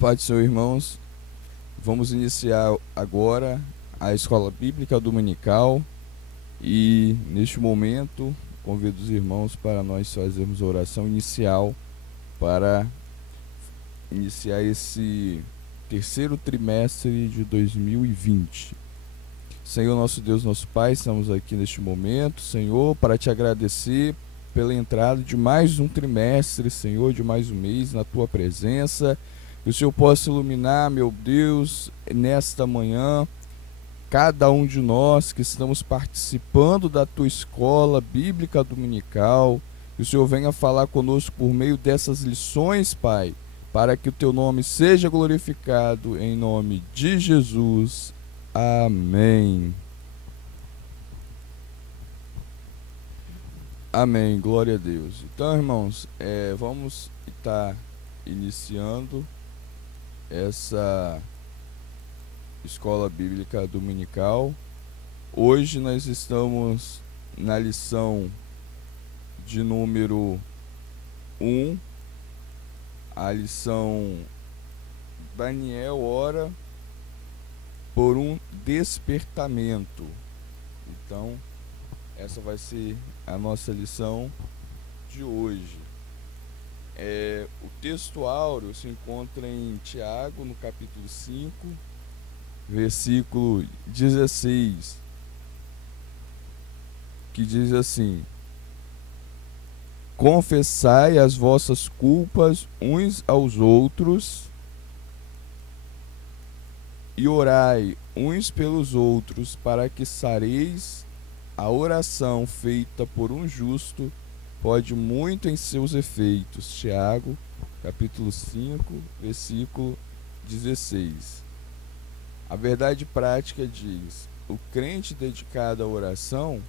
paz do Senhor, irmãos. Vamos iniciar agora a Escola Bíblica Dominical e, neste momento, convido os irmãos para nós fazermos a oração inicial para iniciar esse terceiro trimestre de 2020. Senhor, nosso Deus, nosso Pai, estamos aqui neste momento, Senhor, para te agradecer pela entrada de mais um trimestre, Senhor, de mais um mês na tua presença. Que o Senhor possa iluminar, meu Deus, nesta manhã, cada um de nós que estamos participando da tua escola bíblica dominical. Que o Senhor venha falar conosco por meio dessas lições, Pai, para que o teu nome seja glorificado, em nome de Jesus. Amém. Amém, glória a Deus. Então, irmãos, vamos estar iniciando essa escola bíblica dominical. Hoje nós estamos na lição de número 1, a lição Daniel ora por um despertamento. Então, essa vai ser a nossa lição de hoje. O texto áureo se encontra em Tiago, no capítulo 5, versículo 16, que diz assim: confessai as vossas culpas uns aos outros e orai uns pelos outros, para que sareis. A oração feita por um justo pode muito em seus efeitos. Tiago, capítulo 5, versículo 16. A verdade prática diz: o crente dedicado à oração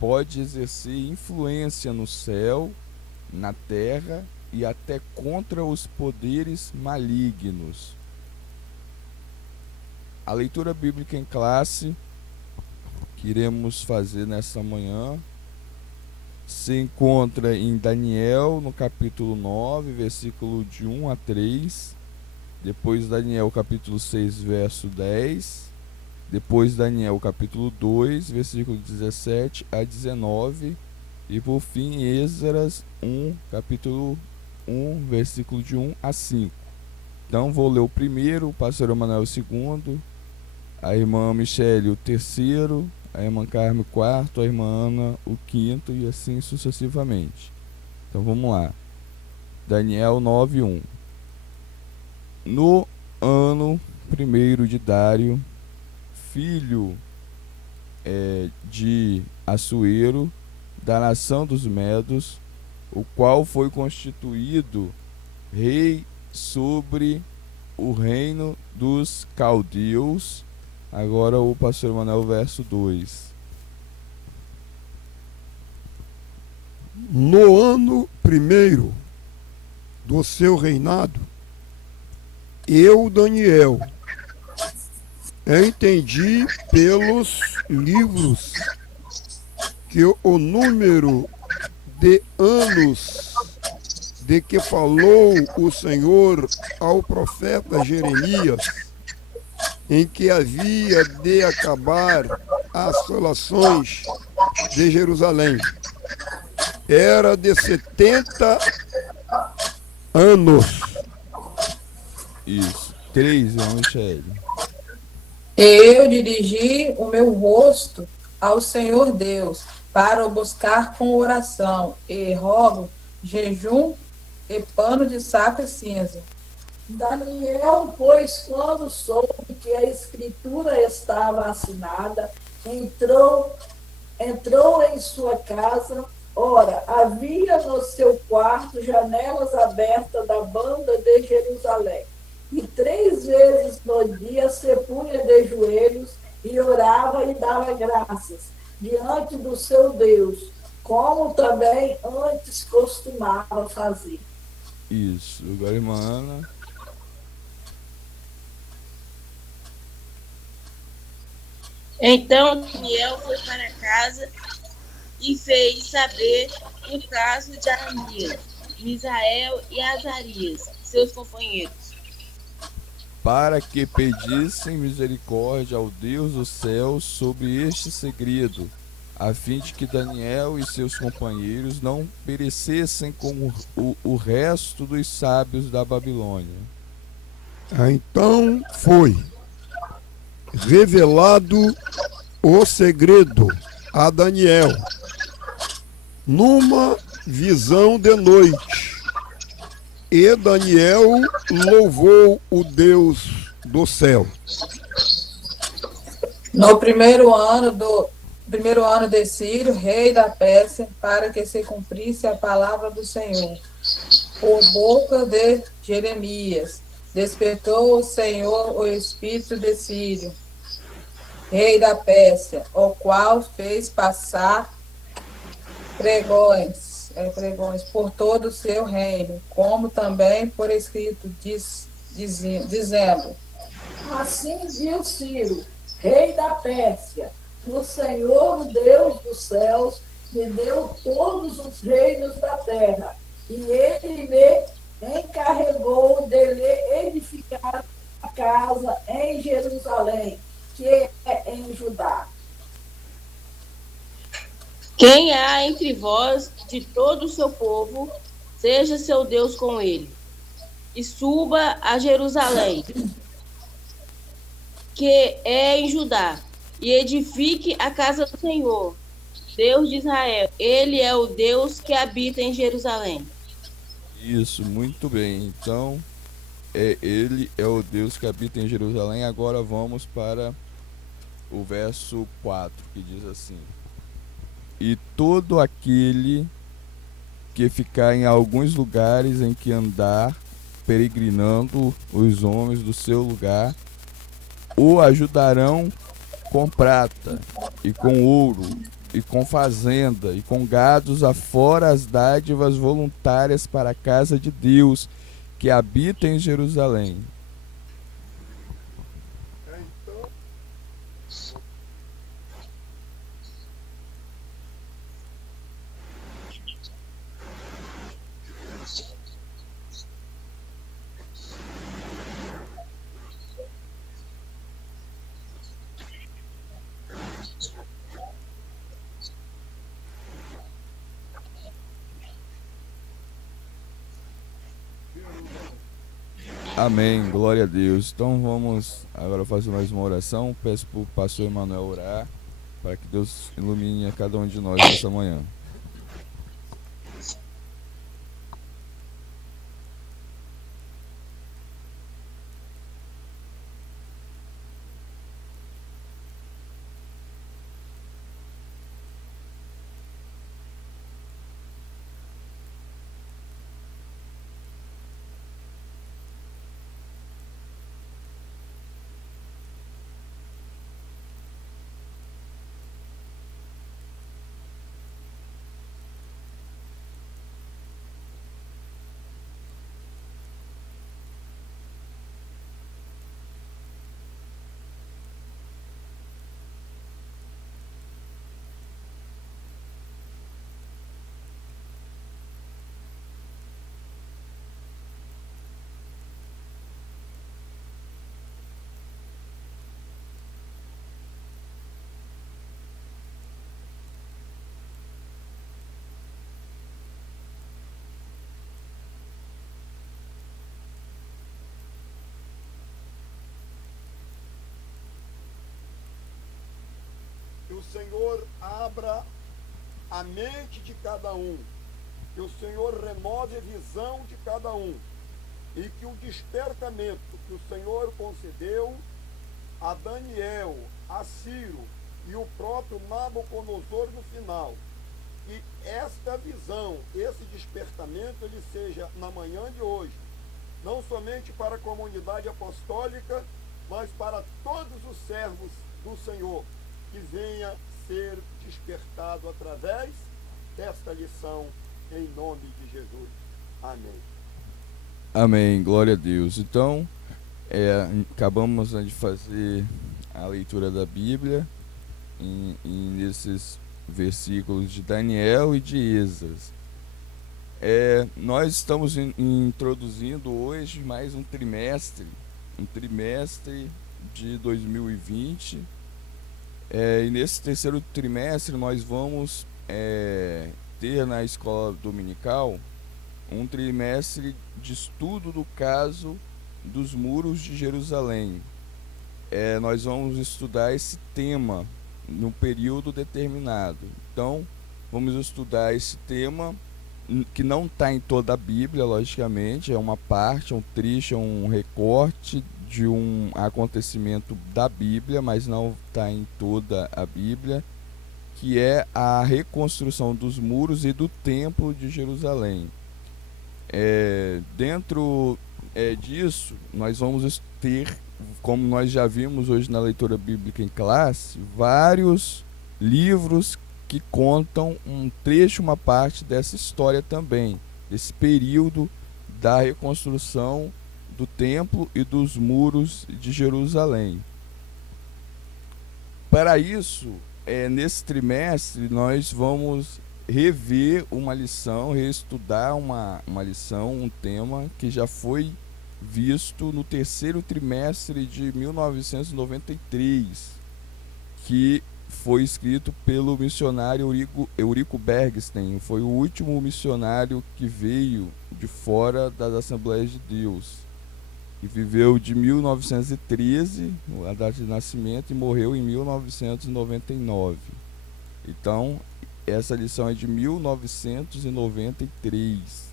pode exercer influência no céu, na terra e até contra os poderes malignos. A leitura bíblica em classe que iremos fazer nesta manhã se encontra em Daniel, no capítulo 9, versículo de 1 a 3, depois Daniel, capítulo 6, verso 10, depois Daniel, capítulo 2, versículo 17 a 19, e por fim Esdras 1, capítulo 1, versículo de 1 a 5. Então vou ler o primeiro, o pastor Emanuel o segundo, a irmã Michele o terceiro, a irmã Carmen o quarto, a irmã Ana o quinto e assim sucessivamente. Então vamos lá. Daniel 9:1. No ano primeiro de Dário, filho de Assuero, da nação dos Medos, o qual foi constituído rei sobre o reino dos caldeus. Agora o pastor Manuel, verso 2. No ano primeiro do seu reinado, eu, Daniel, entendi pelos livros que o número de anos de que falou o Senhor ao profeta Jeremias, em que havia de acabar as assolações de Jerusalém, era de 70 anos. Isso. 3, irmã Michele. Eu dirigi o meu rosto ao Senhor Deus para o buscar com oração e rogo, jejum e pano de saco e cinza. Daniel, pois, quando soube que a escritura estava assinada, entrou em sua casa. Ora, havia no seu quarto janelas abertas da banda de Jerusalém. E 3 vezes no dia se punha de joelhos e orava e dava graças diante do seu Deus, como também antes costumava fazer. Isso. Agora, irmã Ana. Então Daniel foi para casa e fez saber o caso de Ananias, Misael e Azarias, seus companheiros. para que pedissem misericórdia ao Deus do céu sobre este segredo, a fim de que Daniel e seus companheiros não perecessem como o resto dos sábios da Babilônia. Então foi revelado o segredo a Daniel numa visão de noite. E Daniel louvou o Deus do céu. No primeiro ano de Ciro, rei da Pérsia, para que se cumprisse a palavra do Senhor, por boca de Jeremias, despertou o Senhor o espírito de Ciro, rei da Pérsia, o qual fez passar pregões por todo o seu reino, como também por escrito, dizendo: Assim diz Ciro, rei da Pérsia: o Senhor, Deus dos céus, me deu todos os reinos da terra, e ele me encarregou de lhe edificar a casa em Jerusalém, que é em Judá. Quem há entre vós de todo o seu povo, seja seu Deus com ele, e suba a Jerusalém, que é em Judá, e edifique a casa do Senhor, Deus de Israel. Ele é o Deus que habita em Jerusalém. Isso, muito bem. Então, ele é o Deus que habita em Jerusalém. Agora vamos para o verso 4, que diz assim: E todo aquele que ficar em alguns lugares em que andar, peregrinando os homens do seu lugar, o ajudarão com prata, e com ouro, e com fazenda, e com gados, afora as dádivas voluntárias para a casa de Deus, que habita em Jerusalém. Amém, glória a Deus. Então vamos agora fazer mais uma oração. Peço para o pastor Emanuel orar, para que Deus ilumine a cada um de nós nessa manhã. Que o Senhor abra a mente de cada um, que o Senhor renove a visão de cada um, e que o despertamento que o Senhor concedeu a Daniel, a Ciro e o próprio Nabucodonosor no final, que esta visão, esse despertamento, ele seja na manhã de hoje, não somente para a comunidade apostólica, mas para todos os servos do Senhor, que venha ser despertado através desta lição, em nome de Jesus. Amém. Amém, glória a Deus. Então, acabamos de fazer a leitura da Bíblia nesses versículos de Daniel e de Esdras. Nós estamos introduzindo hoje mais um trimestre um trimestre de 2020. E nesse terceiro trimestre nós vamos ter na escola dominical um trimestre de estudo do caso dos muros de Jerusalém. Nós vamos estudar esse tema num período determinado. Então, vamos estudar esse tema que não está em toda a Bíblia, logicamente, é uma parte, um trecho, um recorte de um acontecimento da Bíblia, mas não está em toda a Bíblia, que é a reconstrução dos muros e do templo de Jerusalém. Dentro disso, nós vamos ter, como nós já vimos hoje na leitura bíblica em classe, vários livros que contam um trecho, uma parte dessa história também, desse período da reconstrução do templo e dos muros de Jerusalém. Para isso, nesse trimestre, nós vamos rever uma lição, reestudar uma lição, um tema que já foi visto no terceiro trimestre de 1993, que foi escrito pelo missionário Eurico Bergsten. Foi o último missionário que veio de fora das Assembleias de Deus, e viveu de 1913, a data de nascimento, e morreu em 1999. Então, essa lição é de 1993.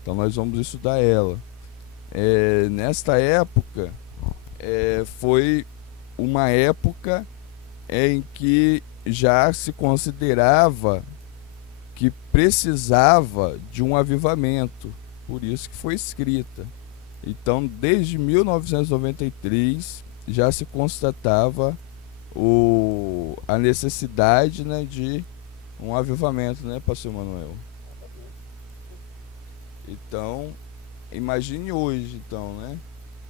Então, nós vamos estudar ela. Nesta época, foi uma época em que já se considerava que precisava de um avivamento, por isso que foi escrita. Então, desde 1993 já se constatava a necessidade, né, de um avivamento, né, pastor Manuel? Então, imagine hoje, então, né,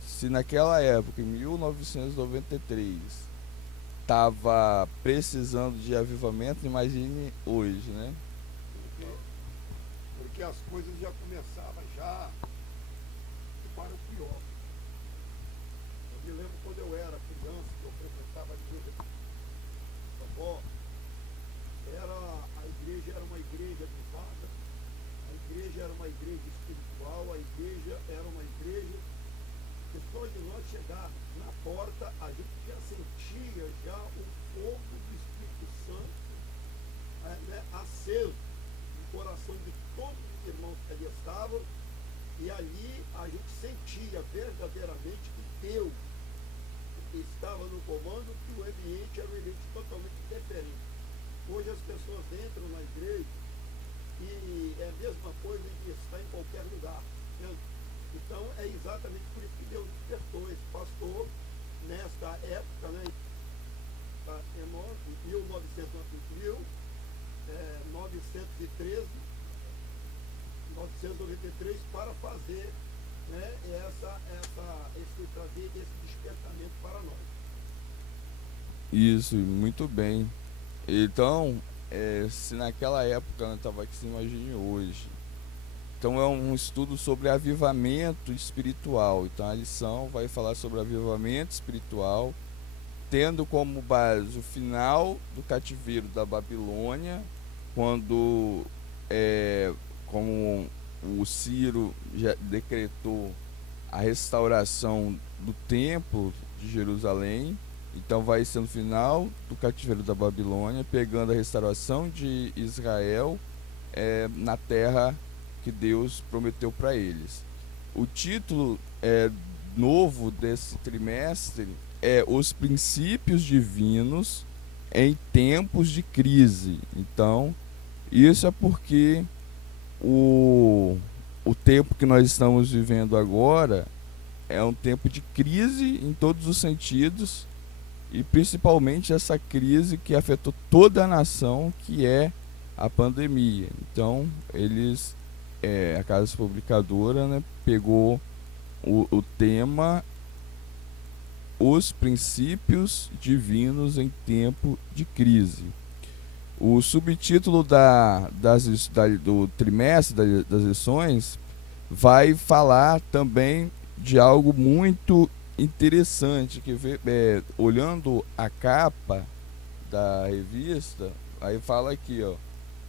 se naquela época, em 1993, estava precisando de avivamento, imagine hoje, né? Porque as coisas já começavam já para o pior. Eu me lembro quando eu era criança, que eu frequentava a igreja da avó, a igreja era uma igreja privada, a igreja era uma igreja espiritual, a igreja era uma igreja que só de nós chegarmos na porta, a gente já sentia já o fogo do Espírito Santo aceso no coração de todos os irmãos que ali estavam, e ali a gente sentia verdadeiramente que Deus estava no comando, que o ambiente era um ambiente totalmente diferente. Hoje as pessoas entram na igreja e é a mesma coisa de estar em qualquer lugar, entende? Então é exatamente por isso que Deus despertou esse pastor nesta época, né? Em 1993, para fazer, né, trazer esse despertamento para nós. Isso, muito bem. Então, se naquela época não estava aqui, se imagine hoje. Então é um estudo sobre avivamento espiritual. Então a lição vai falar sobre avivamento espiritual, tendo como base o final do cativeiro da Babilônia, quando como o Ciro já decretou a restauração do templo de Jerusalém. Então vai ser no final do cativeiro da Babilônia, pegando a restauração de Israel na terra que Deus prometeu para eles. O título novo desse trimestre é Os Princípios Divinos em Tempos de Crise. Então, isso é porque o tempo que nós estamos vivendo agora é um tempo de crise em todos os sentidos, e principalmente essa crise que afetou toda a nação, que é a pandemia. Então, a Casa Publicadora, né, pegou o tema Os Princípios Divinos em Tempo de Crise. O subtítulo do trimestre das lições vai falar também de algo muito interessante que olhando a capa da revista, aí fala aqui, ó,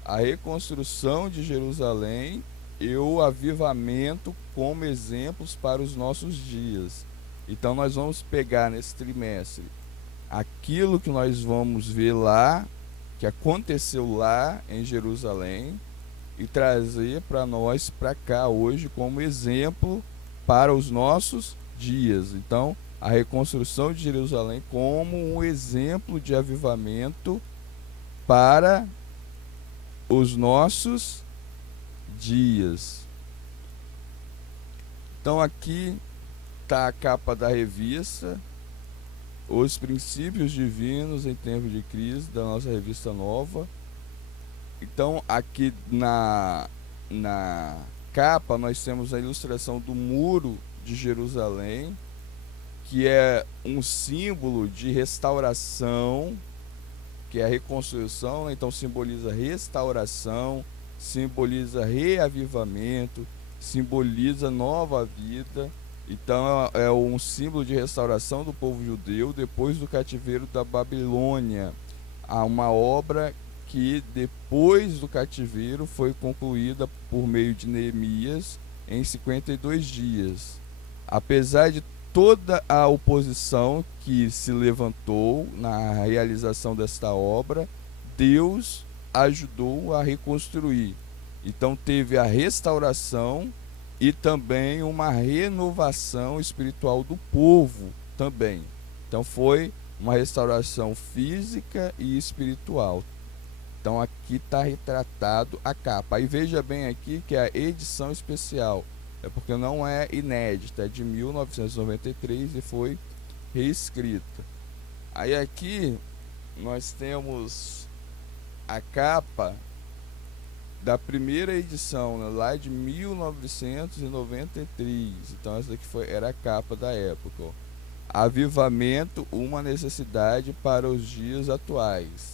a reconstrução de Jerusalém e o avivamento como exemplos para os nossos dias. Então nós vamos pegar nesse trimestre aquilo que nós vamos ver lá, que aconteceu lá em Jerusalém, e trazer para nós, para cá hoje, como exemplo para os nossos dias. Então, a reconstrução de Jerusalém como um exemplo de avivamento para os nossos dias. Então, aqui está a capa da revista, Os Princípios Divinos em Tempo de Crise, da nossa revista nova. Então, aqui na capa nós temos a ilustração do Muro de Jerusalém, que é um símbolo de restauração, que é a reconstrução, né? Então simboliza restauração, simboliza reavivamento, simboliza nova vida. Então é um símbolo de restauração do povo judeu depois do cativeiro da Babilônia. Há uma obra que depois do cativeiro foi concluída por meio de Neemias em 52 dias. Apesar de toda a oposição que se levantou na realização desta obra, Deus ajudou a reconstruir. Então teve a restauração e também uma renovação espiritual do povo também. Então foi uma restauração física e espiritual. Então aqui está retratado a capa. Aí veja bem aqui que a edição especial é porque não é inédita, é de 1993 e foi reescrita. Aí aqui nós temos a capa da primeira edição, né, lá de 1993. Então essa daqui era a capa da época, ó. Avivamento, uma necessidade para os dias atuais.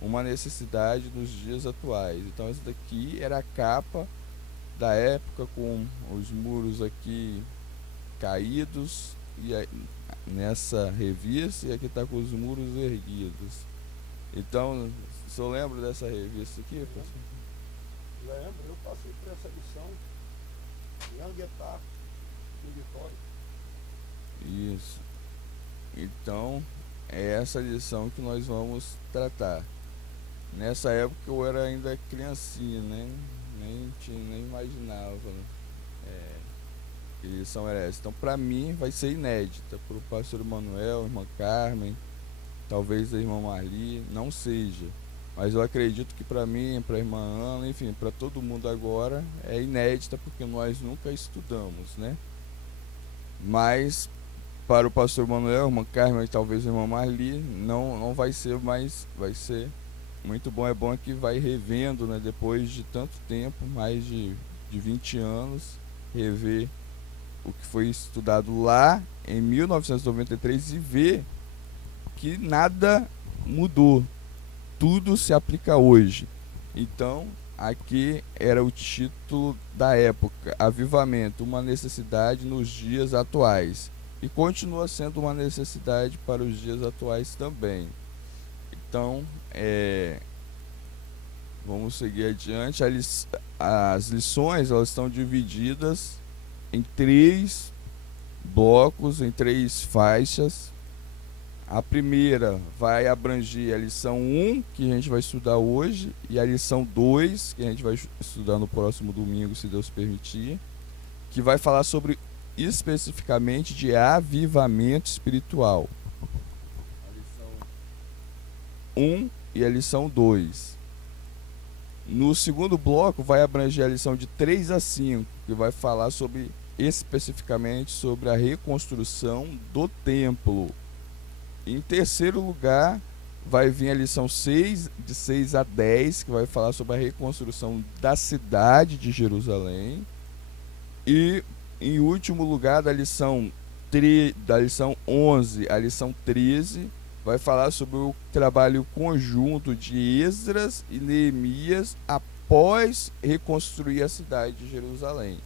Uma necessidade dos dias atuais. Então essa daqui era a capa da época, com os muros aqui caídos, e aí, nessa revista, e aqui está com os muros erguidos. Então, o senhor lembra dessa revista aqui? Lembro, eu passei por essa lição em Anguetá, em Vitória. Isso. Então, é essa lição que nós vamos tratar. Nessa época eu era ainda criancinha, né? Nem imaginava, né? Que lição era essa. Então, para mim, vai ser inédita. Para o pastor Manuel, irmã Carmen, talvez a irmã Marli, não seja. Mas eu acredito que para mim, para a irmã Ana, enfim, para todo mundo agora, é inédita, porque nós nunca estudamos, né? Mas para o pastor Manuel, irmã Carmen e talvez a irmã Marli, não vai ser, mas vai ser muito bom. É bom que vai revendo, né, depois de tanto tempo, mais de 20 anos, rever o que foi estudado lá em 1993 e ver que nada mudou, tudo se aplica hoje. Então aqui era o título da época: Avivamento, uma necessidade nos dias atuais, e continua sendo uma necessidade para os dias atuais também. Então vamos seguir adiante. As lições, elas estão divididas em 3 blocos, em 3 faixas. A primeira vai abranger a lição 1, que a gente vai estudar hoje, e a lição 2, que a gente vai estudar no próximo domingo, se Deus permitir, que vai falar sobre especificamente de avivamento espiritual. A lição 1 e a lição 2. No segundo bloco vai abranger a lição de 3 a 5, que vai falar especificamente sobre a reconstrução do templo. Em terceiro lugar, vai vir a lição 6, de 6 a 10, que vai falar sobre a reconstrução da cidade de Jerusalém. E, em último lugar, da lição 11 à lição 13, vai falar sobre o trabalho conjunto de Esdras e Neemias após reconstruir a cidade de Jerusalém.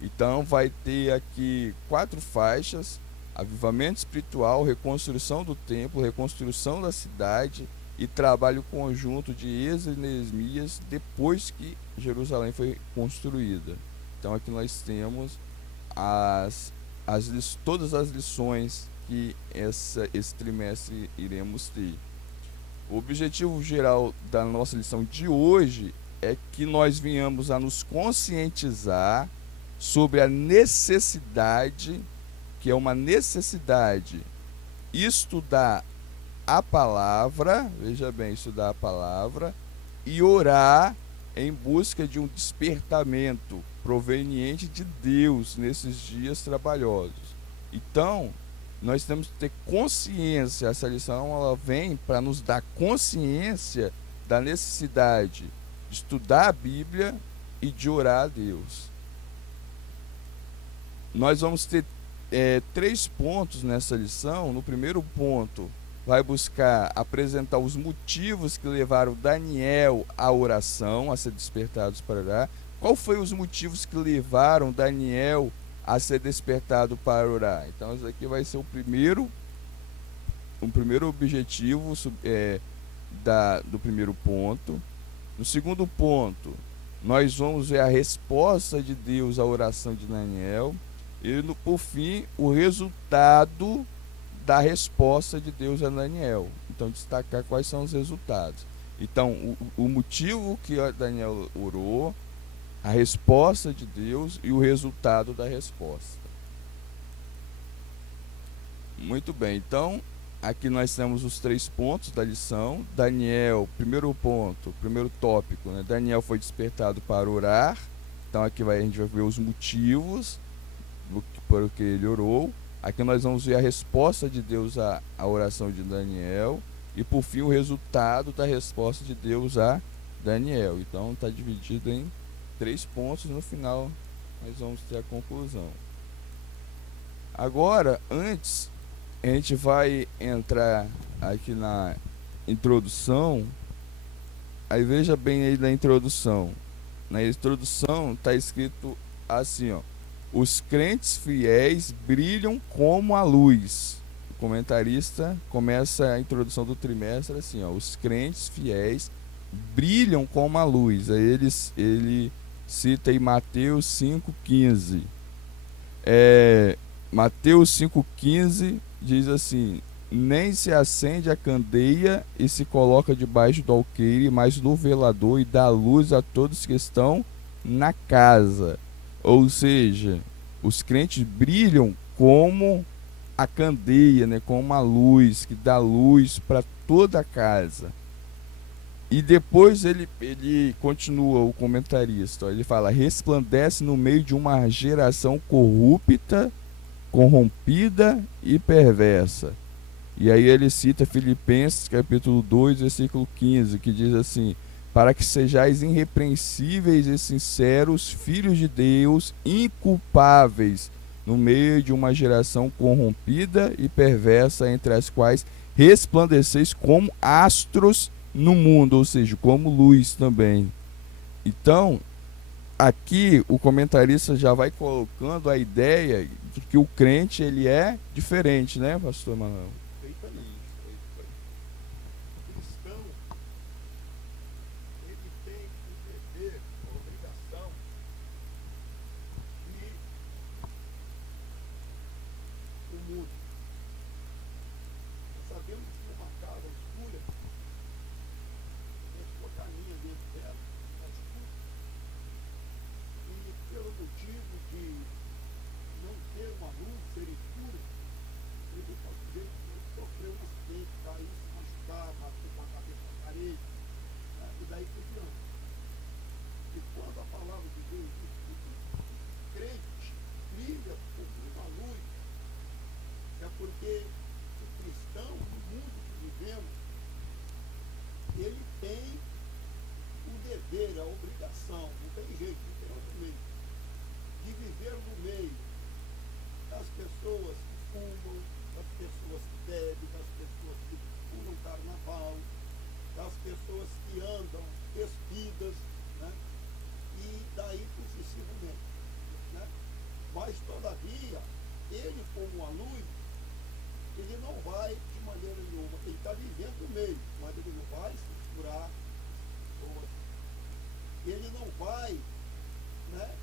Então vai ter aqui 4 faixas. Avivamento espiritual, reconstrução do templo, reconstrução da cidade e trabalho conjunto de Esdras e Neemias depois que Jerusalém foi construída. Então aqui nós temos todas as lições que esse trimestre iremos ter. O objetivo geral da nossa lição de hoje é que nós venhamos a nos conscientizar sobre a necessidade, que é uma necessidade, estudar a palavra, veja bem, estudar a palavra e orar em busca de um despertamento proveniente de Deus nesses dias trabalhosos. Então, nós temos que ter consciência, essa lição ela vem para nos dar consciência da necessidade de estudar a Bíblia e de orar a Deus. Nós vamos ter 3 pontos nessa lição. No primeiro ponto, vai buscar apresentar os motivos que levaram Daniel à oração, a ser despertados para orar. Qual foi os motivos que levaram Daniel a ser despertado para orar? Então, isso aqui vai ser o primeiro objetivo do primeiro ponto. No segundo ponto, nós vamos ver a resposta de Deus à oração de Daniel. E, por fim, o resultado da resposta de Deus a Daniel. Então, destacar quais são os resultados. Então, o motivo que Daniel orou, a resposta de Deus e o resultado da resposta. Muito bem, então, aqui nós temos os 3 pontos da lição. Daniel, primeiro ponto, primeiro tópico, né? Daniel foi despertado para orar. Então, aqui a gente vai ver os motivos por que ele orou. Aqui nós vamos ver a resposta de Deus à oração de Daniel. E por fim o resultado da resposta de Deus a Daniel. Então está dividido em 3 pontos. No final nós vamos ter a conclusão. Agora, antes, a gente vai entrar aqui na introdução. Aí veja bem aí na introdução. Na introdução está escrito assim, ó: os crentes fiéis brilham como a luz. O comentarista começa a introdução do trimestre assim, ó: os crentes fiéis brilham como a luz. Aí ele cita em Mateus 5,15. Mateus 5,15 diz assim: nem se acende a candeia e se coloca debaixo do alqueire, mas no velador, e dá luz a todos que estão na casa. Ou seja, os crentes brilham como a candeia, né, como a luz, que dá luz para toda a casa. E depois ele continua, o comentarista, ó, ele fala: resplandece no meio de uma geração corrupta, corrompida e perversa. E aí ele cita Filipenses capítulo 2, versículo 15, que diz assim: para que sejais irrepreensíveis e sinceros, filhos de Deus, inculpáveis, no meio de uma geração corrompida e perversa, entre as quais resplandeceis como astros no mundo, ou seja, como luz também. Então, aqui o comentarista já vai colocando a ideia de que o crente ele é diferente, né, pastor Manuel? Porque o cristão, no mundo que vivemos, ele tem o dever, a obrigação, não tem jeito, não tem outro meio, de viver no meio das pessoas que fumam, das pessoas que bebem, das pessoas que pulam carnaval, das pessoas que andam despidas, né? E daí sucessivamente, né? Mas, todavia, ele como a luz, ele não vai de maneira nenhuma, ele está vivendo no meio, mas ele não vai se misturar com outro. Ele não vai, né,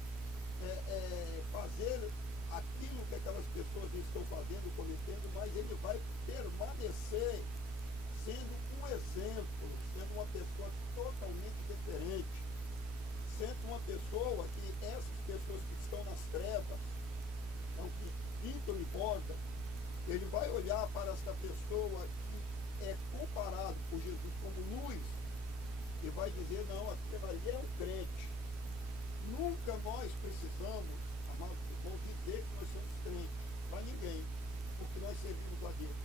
fazer aquilo que aquelas pessoas estão fazendo, cometendo, mas ele vai permanecer sendo um exemplo, sendo uma pessoa totalmente diferente, sendo uma pessoa que essas pessoas que estão nas trevas, então, que pintam e bordam, ele vai olhar para esta pessoa que é comparado por Jesus como luz e vai dizer, não, aquele ali é um crente. Nunca nós precisamos, amados irmãos, dizer que nós somos crentes para ninguém, porque nós servimos a Deus.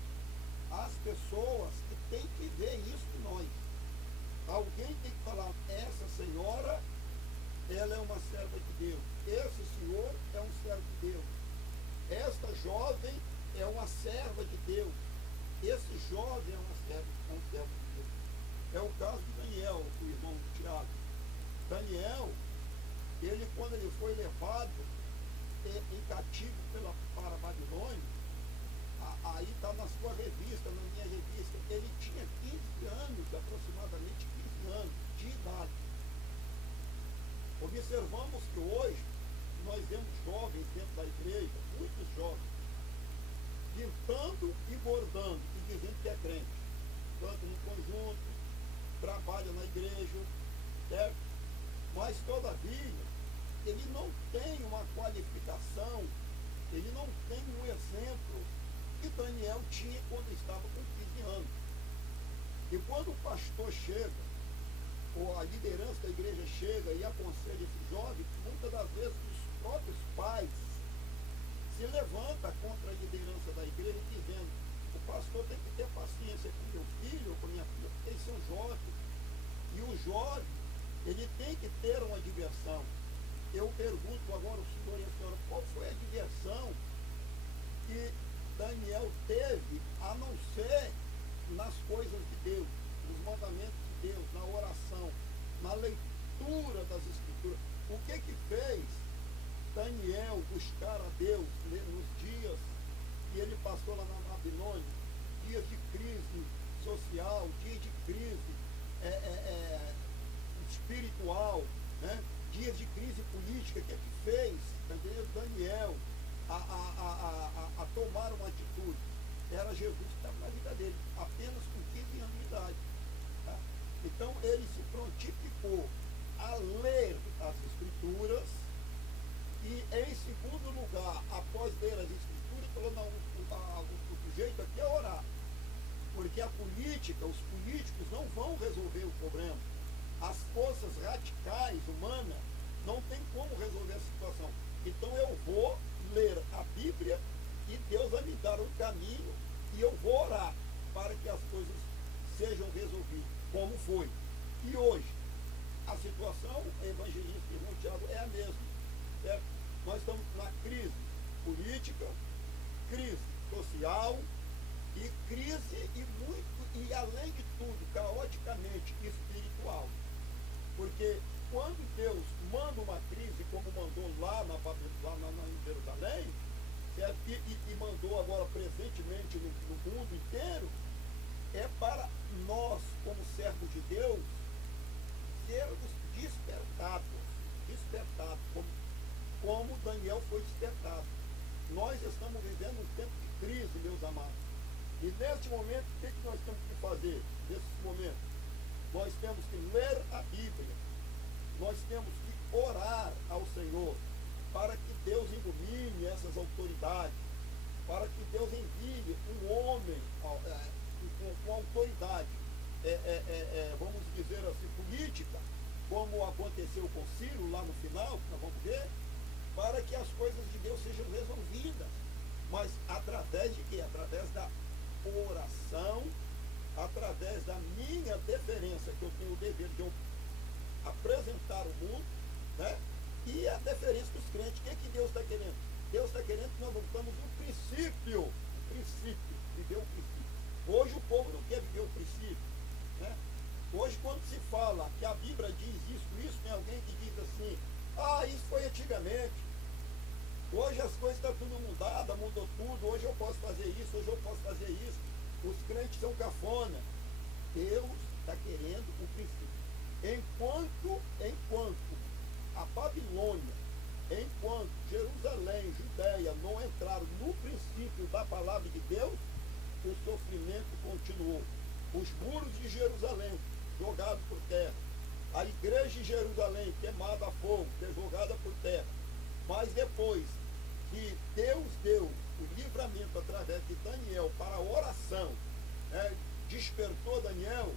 As pessoas que têm que ver isso em nós. Alguém tem que falar, essa senhora, ela é uma serva de Deus. Esse senhor é um servo de Deus. Esta jovem é uma serva de Deus. Esse jovem é um servo de Deus. É o caso de Daniel, o irmão de Tiago. Daniel, ele quando ele foi levado em cativo para a Babilônia, aí está na sua revista, na minha revista, ele tinha 15 anos, aproximadamente 15 anos de idade. Observamos que hoje nós vemos jovens dentro da igreja, muitos jovens, pintando e bordando e dizendo que é crente. Cantam em conjunto, trabalham na igreja, certo? Mas todavia, ele não tem uma qualificação, ele não tem um exemplo que Daniel tinha quando estava com 15 anos. E quando o pastor chega, ou a liderança da igreja chega e aconselha esse jovem, muitas das vezes os próprios pais se levantam contra a liderança da igreja dizendo, o pastor tem que ter paciência com meu filho ou com minha filha, porque eles são jovens. E o jovem, ele tem que ter uma diversão. Eu pergunto agora ao senhor e a senhora, qual foi a diversão que Daniel teve, a não ser nas coisas de Deus, nos mandamentos de Deus, na oração, na leitura das Escrituras? O que fez Daniel buscar a Deus nos dias que ele passou lá na Babilônia, dias de crise social, dias de crise espiritual, né? Dias de crise política? O que fez Daniel a tomar uma atitude? Era Jesus que estava na vida dele, apenas com 15 anos de idade. Tá? Então ele se prontificou a ler as Escrituras e, em segundo lugar, após ler as Escrituras, falou, não, o jeito aqui é orar. Porque a política, os políticos não vão resolver o problema. As forças radicais humanas não tem como resolver a situação. Então eu vou ler a Bíblia e Deus vai me dar um caminho e eu vou orar para que as coisas sejam resolvidas, como foi. E hoje, a situação, evangelista irmão Tiago, é a mesma. Certo? Nós estamos na crise política, crise social e crise e além de tudo, caoticamente espiritual. Porque quando Deus manda uma crise, como mandou lá em Jerusalém, certo? E mandou agora presentemente no mundo inteiro, é para nós, como servos de Deus, sermos despertados, como Daniel foi despertado. Nós estamos vivendo um tempo de crise, meus amados. E neste momento, o que nós temos que fazer? Nesse momento, nós temos que ler a Bíblia, nós temos que orar ao Senhor, para que Deus ilumine essas autoridades, para que Deus envie um homem com autoridade, vamos dizer assim, política, como aconteceu com Ciro lá no final, que nós vamos ver, para que as coisas de Deus sejam resolvidas. Mas através de quê? Através da oração, através da minha deferência, que eu tenho o dever de apresentar o mundo, né? E a deferência dos crentes. O que, que Deus está querendo? Deus está querendo que nós voltamos um princípio, viver o princípio. Hoje o povo não quer viver o princípio, né? Hoje, quando se fala que a Bíblia diz isso, tem alguém que diz assim, isso foi antigamente. Hoje as coisas estão tudo mudadas, mudou mudou tudo, hoje eu posso fazer isso, hoje eu posso fazer isso. Os crentes são cafona. Deus está querendo o princípio. Enquanto a Babilônia, enquanto Jerusalém, Judéia não entraram no princípio da palavra de Deus, o sofrimento continuou. Os muros de Jerusalém jogados por terra, a igreja de Jerusalém queimada a fogo, jogada por terra. Mas depois que Deus deu o livramento através de Daniel para a oração, despertou Daniel,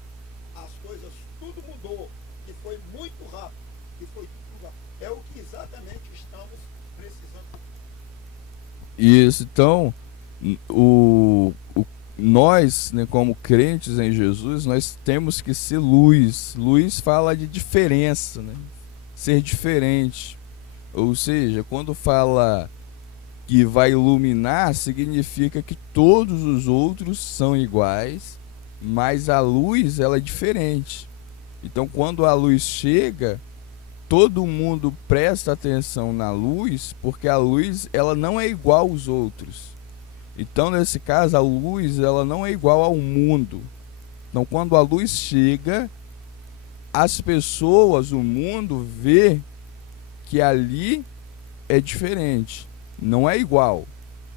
as coisas tudo mudou, e foi muito rápido, É o que exatamente estamos precisando. Isso, então, nós, né, como crentes em Jesus, nós temos que ser luz. Luz fala de diferença, né? Ser diferente. Ou seja, quando fala que vai iluminar, significa que todos os outros são iguais, mas a luz, ela é diferente. Então, quando a luz chega, todo mundo presta atenção na luz, porque a luz, ela não é igual aos outros. Então, nesse caso, a luz, ela não é igual ao mundo. Então, quando a luz chega, as pessoas, o mundo vê que ali é diferente, não é igual.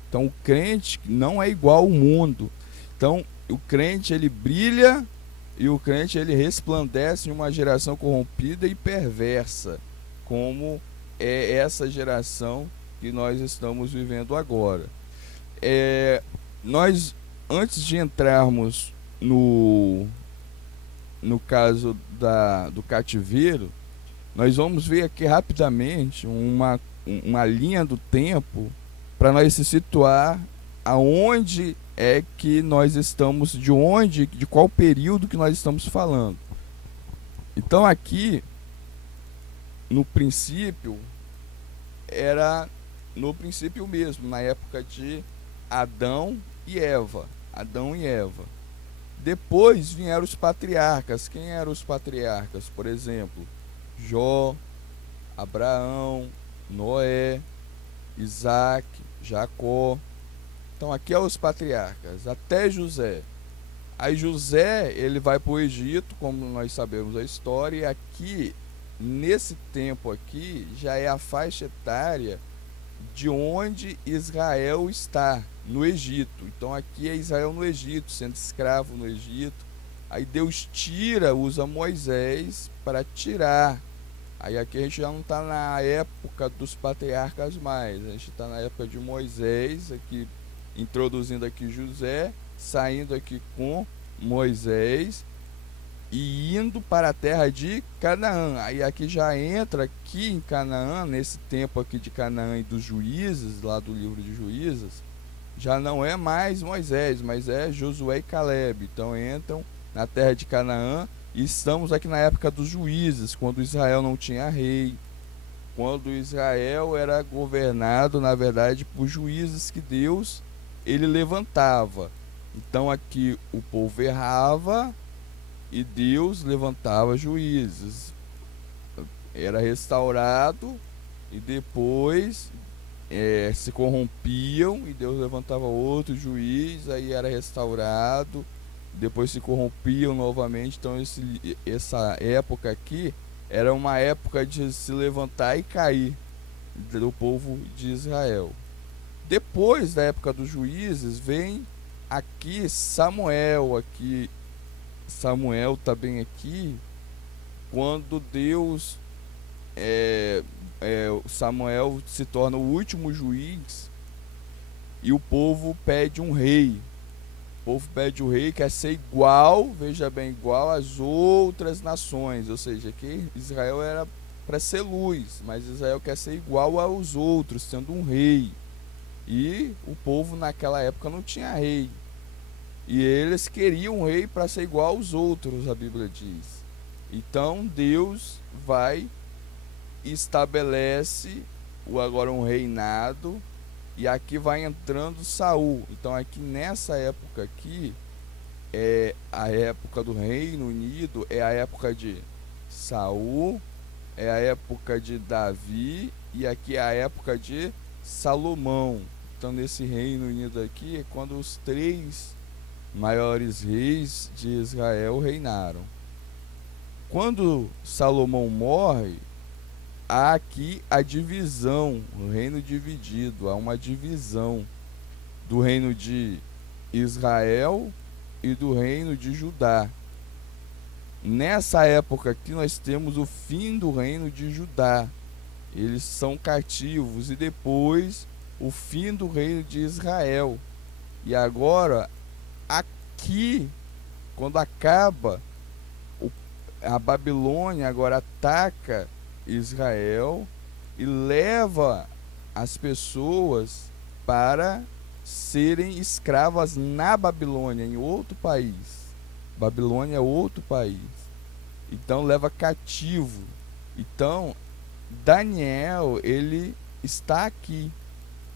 Então, o crente não é igual ao mundo. Então, o crente, ele brilha, e o crente, ele resplandece em uma geração corrompida e perversa, como é essa geração que nós estamos vivendo agora. Nós, antes de entrarmos no caso do cativeiro, nós vamos ver aqui rapidamente uma linha do tempo para nós se situar aonde é que nós estamos, de qual período que nós estamos falando. Então aqui, no princípio, era no princípio mesmo, na época de Adão e Eva. Depois vieram os patriarcas. Quem eram os patriarcas? Por exemplo, Jó, Abraão, Noé, Isaac, Jacó. Então aqui é os patriarcas, até José. Aí José, ele vai para o Egito, como nós sabemos a história, e aqui, nesse tempo aqui, já é a faixa etária de onde Israel está, no Egito. Então aqui é Israel no Egito, sendo escravo no Egito. Aí Deus usa Moisés para tirar. Aí aqui a gente já não está na época dos patriarcas mais, a gente está na época de Moisés, aqui introduzindo aqui José, saindo aqui com Moisés e indo para a terra de Canaã. Aí aqui já entra aqui em Canaã, nesse tempo aqui de Canaã e dos juízes, lá do livro de Juízes, já não é mais Moisés, mas é Josué e Calebe. Então entram na terra de Canaã e estamos aqui na época dos juízes, quando Israel não tinha rei, quando Israel era governado, na verdade, por juízes que Deus ele levantava. Então aqui o povo errava e Deus levantava juízes. Era restaurado e depois se corrompiam e Deus levantava outro juiz, aí era restaurado, depois se corrompiam novamente. Então essa época aqui era uma época de se levantar e cair do povo de Israel. Depois da época dos juízes vem aqui Samuel está bem aqui, quando Deus Samuel se torna o último juiz e o povo pede um rei. O povo pede o rei, quer ser igual, veja bem, igual às outras nações. Ou seja, que Israel era para ser luz, mas Israel quer ser igual aos outros, sendo um rei. E o povo naquela época não tinha rei. E eles queriam um rei para ser igual aos outros, a Bíblia diz. Então Deus vai e estabelece agora um reinado. E aqui vai entrando Saul. Então aqui nessa época aqui, é a época do Reino Unido, é a época de Saul, é a época de Davi, e aqui é a época de Salomão. Então, nesse Reino Unido aqui, é quando os 3 maiores reis de Israel reinaram. Quando Salomão morre, há aqui a divisão, o reino dividido, há uma divisão do reino de Israel e do reino de Judá. Nessa época aqui nós temos o fim do reino de Judá. Eles são cativos, e depois o fim do reino de Israel. E agora, aqui, quando acaba, a Babilônia agora ataca Israel e leva as pessoas para serem escravas na Babilônia, em outro país. Babilônia é outro país. Então leva cativo. Então Daniel, ele está aqui.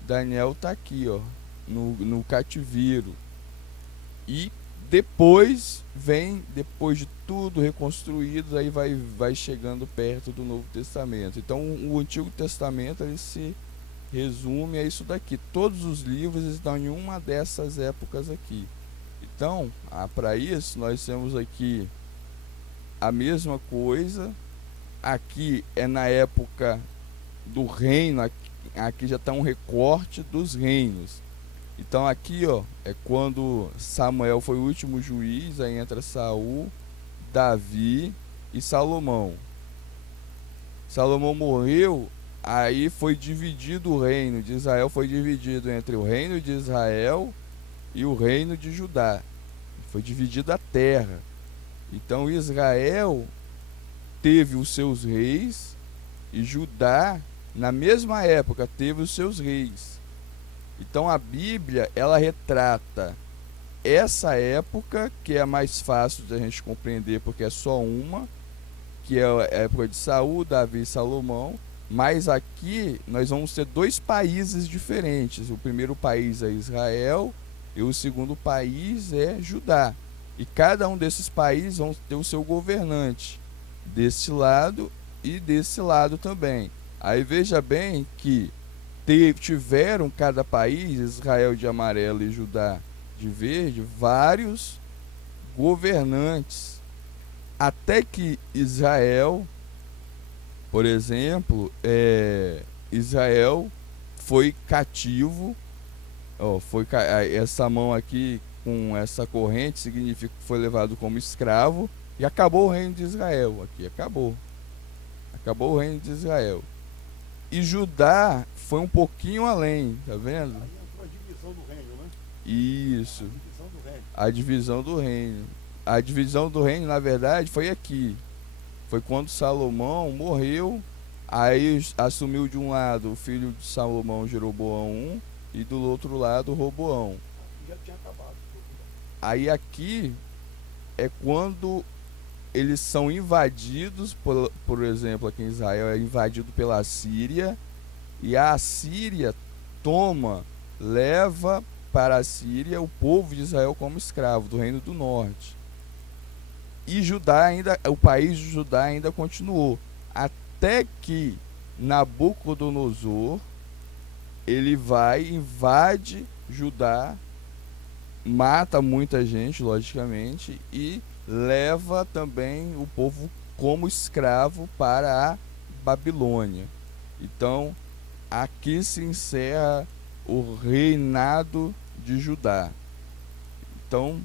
Daniel está aqui, ó, no cativeiro. E depois de tudo reconstruído, aí vai chegando perto do Novo Testamento. Então o Antigo Testamento ele se resume a isso daqui. Todos os livros estão em uma dessas épocas aqui. Então, para isso, nós temos aqui a mesma coisa. Aqui é na época do reino, aqui já está um recorte dos reinos. Então aqui, ó, é quando Samuel foi o último juiz, aí entra Saul, Davi e Salomão. Salomão morreu, aí foi dividido o reino de Israel, foi dividido entre o reino de Israel e o reino de Judá. Foi dividida a terra. Então Israel teve os seus reis e Judá, na mesma época, teve os seus reis. Então a Bíblia, ela retrata essa época, que é a mais fácil de a gente compreender, porque é só uma, que é a época de Saul, Davi e Salomão. Mas aqui nós vamos ter 2 países diferentes. O primeiro país é Israel e o segundo país é Judá. E cada um desses países vão ter o seu governante, desse lado e desse lado também. Aí veja bem que tiveram cada país, Israel de amarelo e Judá de verde, vários governantes, até que Israel, por exemplo, Israel foi cativo. Essa mão aqui com essa corrente significa que foi levado como escravo, e acabou o reino de Israel. Aqui acabou o reino de Israel. E Judá foi um pouquinho além, tá vendo? Aí entrou a divisão do reino, né? Isso. A divisão do reino. A divisão do reino, na verdade, foi aqui. Foi quando Salomão morreu, aí assumiu de um lado o filho de Salomão, Jeroboão I, e do outro lado Roboão. Já tinha acabado. Aí aqui é quando eles são invadidos, por exemplo, aqui em Israel é invadido pela Síria, e a Síria leva para a Síria o povo de Israel como escravo do Reino do Norte. E Judá o país de Judá ainda continuou, até que Nabucodonosor, ele invade Judá, mata muita gente, logicamente, e leva também o povo como escravo para a Babilônia. Então, aqui se encerra o reinado de Judá. Então,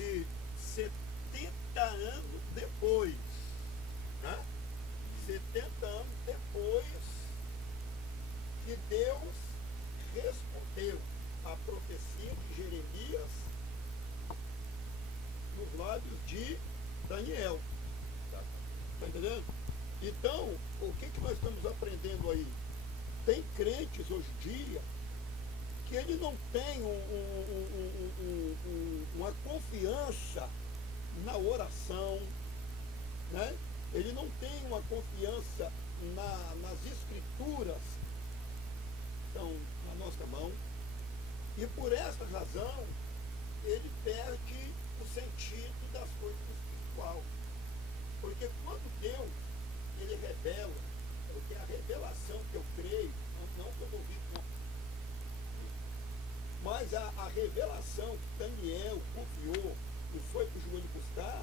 que 70 anos depois, né? 70 anos depois que Deus respondeu a profecia de Jeremias nos lábios de Daniel. Está entendendo? Então, o que nós estamos aprendendo aí? Tem crentes hoje em dia que ele não tem uma confiança na oração, né? Ele não tem uma confiança nas escrituras que estão na nossa mão, e por essa razão ele perde o sentido das coisas espirituais. Porque quando Deus ele revela, porque a revelação que eu creio, não que eu não vi, mas a revelação que Daniel confiou e foi para o joelho buscar,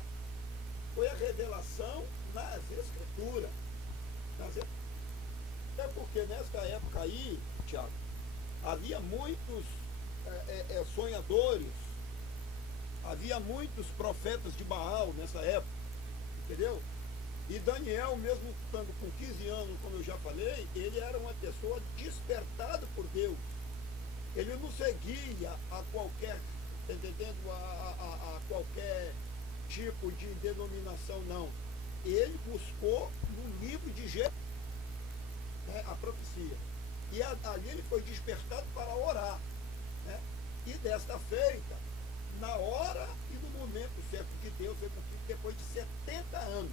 foi a revelação nas Escrituras. É porque nessa época aí, Tiago, havia muitos sonhadores, havia muitos profetas de Baal nessa época, entendeu? E Daniel, mesmo estando com 15 anos, como eu já falei, ele era uma pessoa despertada por Deus. Ele não seguia a qualquer, entendendo, a qualquer tipo de denominação, não. Ele buscou no livro de Jeremias, né, a profecia. E ali ele foi despertado para orar. Né? E desta feita, na hora e no momento certo de Deus, foi cumprido depois de 70 anos.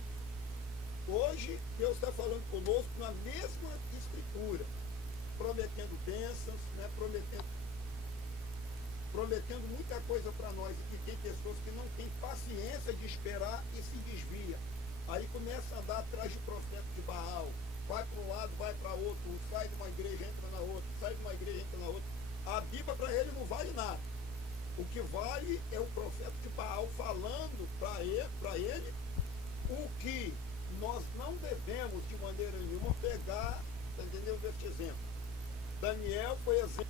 Hoje, Deus está falando conosco na mesma escritura, prometendo bênçãos, né? prometendo muita coisa para nós. E tem pessoas que não têm paciência de esperar e se desvia. Aí começa a andar atrás de profeta de Baal. Vai para um lado, vai para outro, sai de uma igreja, entra na outra, sai de uma igreja, entra na outra. A Bíblia para ele não vale nada. O que vale é o profeta de Baal falando para ele o que nós não devemos de maneira nenhuma pegar, entendeu, deste exemplo. Daniel foi exemplo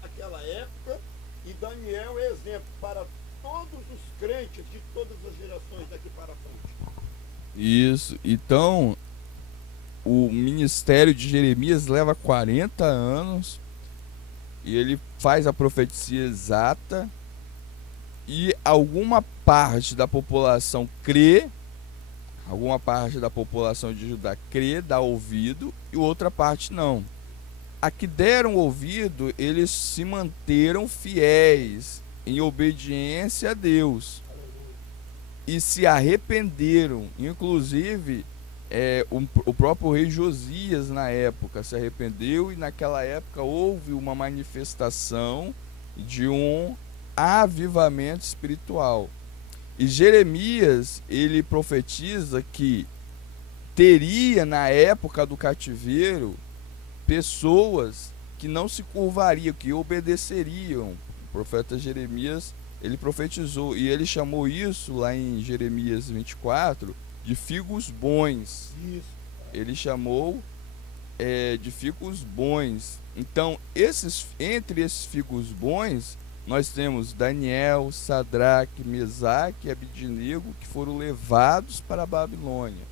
naquela época, e Daniel é exemplo para todos os crentes de todas as gerações daqui para frente. Isso. Então, o ministério de Jeremias leva 40 anos e ele faz a profecia exata, e alguma parte da população crê, alguma parte da população de Judá crê, dá ouvido, e outra parte não. A que deram ouvido, eles se manteram fiéis em obediência a Deus e se arrependeram. Inclusive, o próprio rei Josias na época se arrependeu, e naquela época houve uma manifestação de um avivamento espiritual. E Jeremias, ele profetiza que teria na época do cativeiro pessoas que não se curvariam, que obedeceriam. O profeta Jeremias, ele profetizou, e ele chamou isso lá em Jeremias 24 de figos bons. Isso. Ele chamou de figos bons. Então, entre esses figos bons, nós temos Daniel, Sadraque, Mesaque e Abidnego, que foram levados para a Babilônia,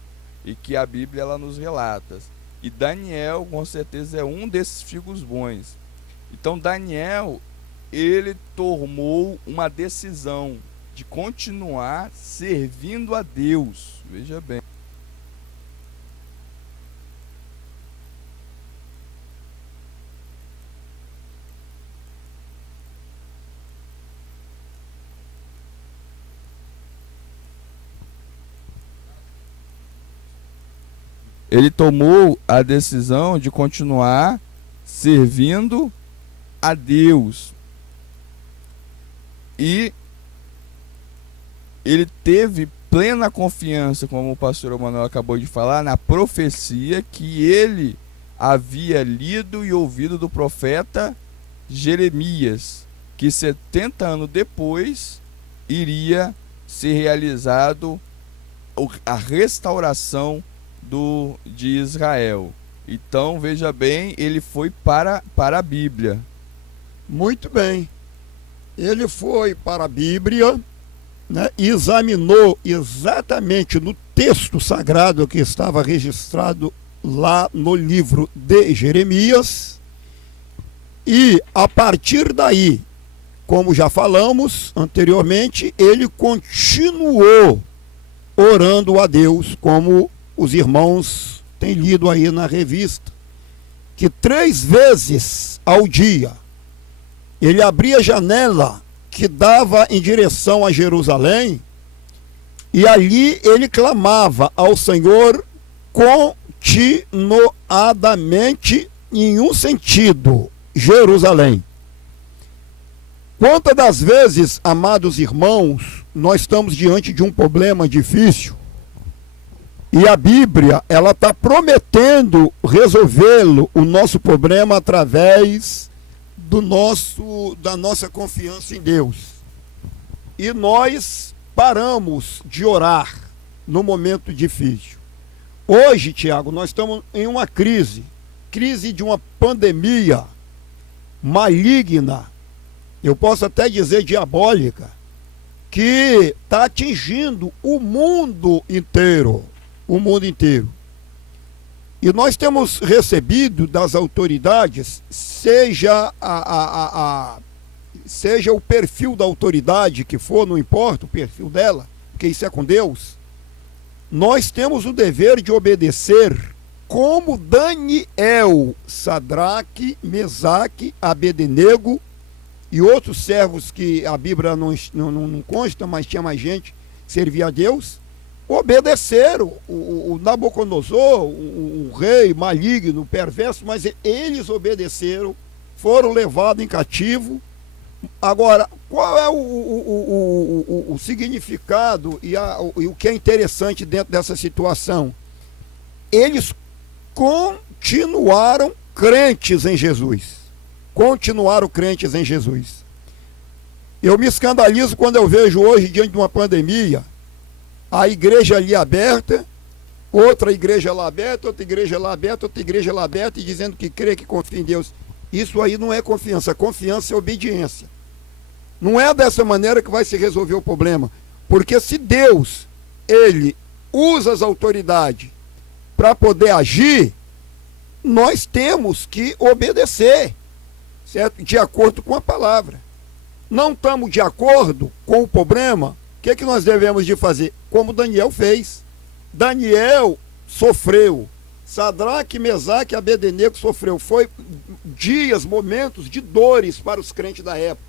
e que a Bíblia ela nos relata. E Daniel, com certeza, é um desses figos bons. Então, Daniel, ele tomou uma decisão de continuar servindo a Deus. Veja bem. Ele tomou a decisão de continuar servindo a Deus. E ele teve plena confiança, como o pastor Emanuel acabou de falar, na profecia que ele havia lido e ouvido do profeta Jeremias, que 70 anos depois iria ser realizado a restauração de Israel. Então, veja bem, ele foi para a Bíblia. Muito bem. Ele foi para a Bíblia, né, examinou exatamente no texto sagrado que estava registrado lá no livro de Jeremias, e a partir daí, como já falamos anteriormente, ele continuou orando a Deus, como os irmãos têm lido aí na revista, que 3 vezes ao dia ele abria a janela que dava em direção a Jerusalém, e ali ele clamava ao Senhor continuadamente em um sentido: Jerusalém. Quantas das vezes, amados irmãos, nós estamos diante de um problema difícil e a Bíblia, ela está prometendo resolvê-lo, o nosso problema, através da nossa confiança em Deus. E nós paramos de orar no momento difícil. Hoje, Tiago, nós estamos em uma crise de uma pandemia maligna, eu posso até dizer diabólica, que está atingindo o mundo inteiro. E nós temos recebido das autoridades, seja seja o perfil da autoridade que for, não importa o perfil dela, porque isso é com Deus, nós temos o dever de obedecer como Daniel, Sadraque, Mesaque, Abednego e outros servos que a Bíblia não consta, mas tinha mais gente que servia a Deus, obedeceram o Nabucodonosor, o rei maligno, perverso, mas eles obedeceram, foram levados em cativo. Agora, qual é o significado e o que é interessante dentro dessa situação? Eles continuaram crentes em Jesus. Eu me escandalizo quando eu vejo hoje, diante de uma pandemia, a igreja ali aberta, outra igreja lá aberta, outra igreja lá aberta, outra igreja lá aberta, e dizendo que crê, que confia em Deus. Isso aí não é confiança. Confiança é obediência. Não é dessa maneira que vai se resolver o problema. Porque se Deus, ele usa as autoridades para poder agir, nós temos que obedecer, certo? De acordo com a palavra. Não estamos de acordo com o problema, o que nós devemos de fazer? Como Daniel fez. Daniel sofreu, Sadraque, Mesaque e Abednego sofreu. Foi dias, momentos de dores para os crentes da época.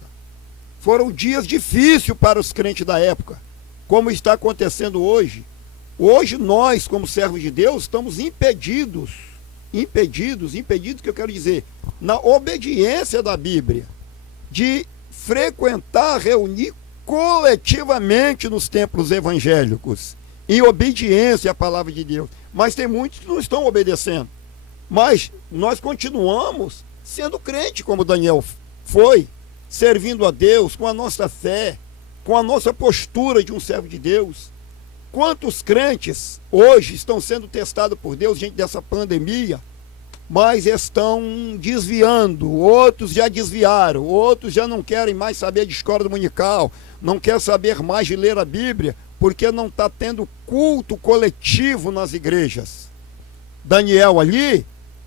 Foram dias difíceis para os crentes da época, como está acontecendo hoje. Hoje nós, como servos de Deus, estamos impedidos, que eu quero dizer, na obediência da Bíblia, de frequentar, reunir coletivamente nos templos evangélicos, em obediência à palavra de Deus. Mas tem muitos que não estão obedecendo. Mas nós continuamos sendo crente, como Daniel foi, servindo a Deus com a nossa fé, com a nossa postura de um servo de Deus. Quantos crentes hoje estão sendo testados por Deus diante dessa pandemia, mas estão desviando, outros já desviaram, outros já não querem mais saber de escola dominical, não querem saber mais de ler a Bíblia, porque não está tendo culto coletivo nas igrejas. Daniel ali,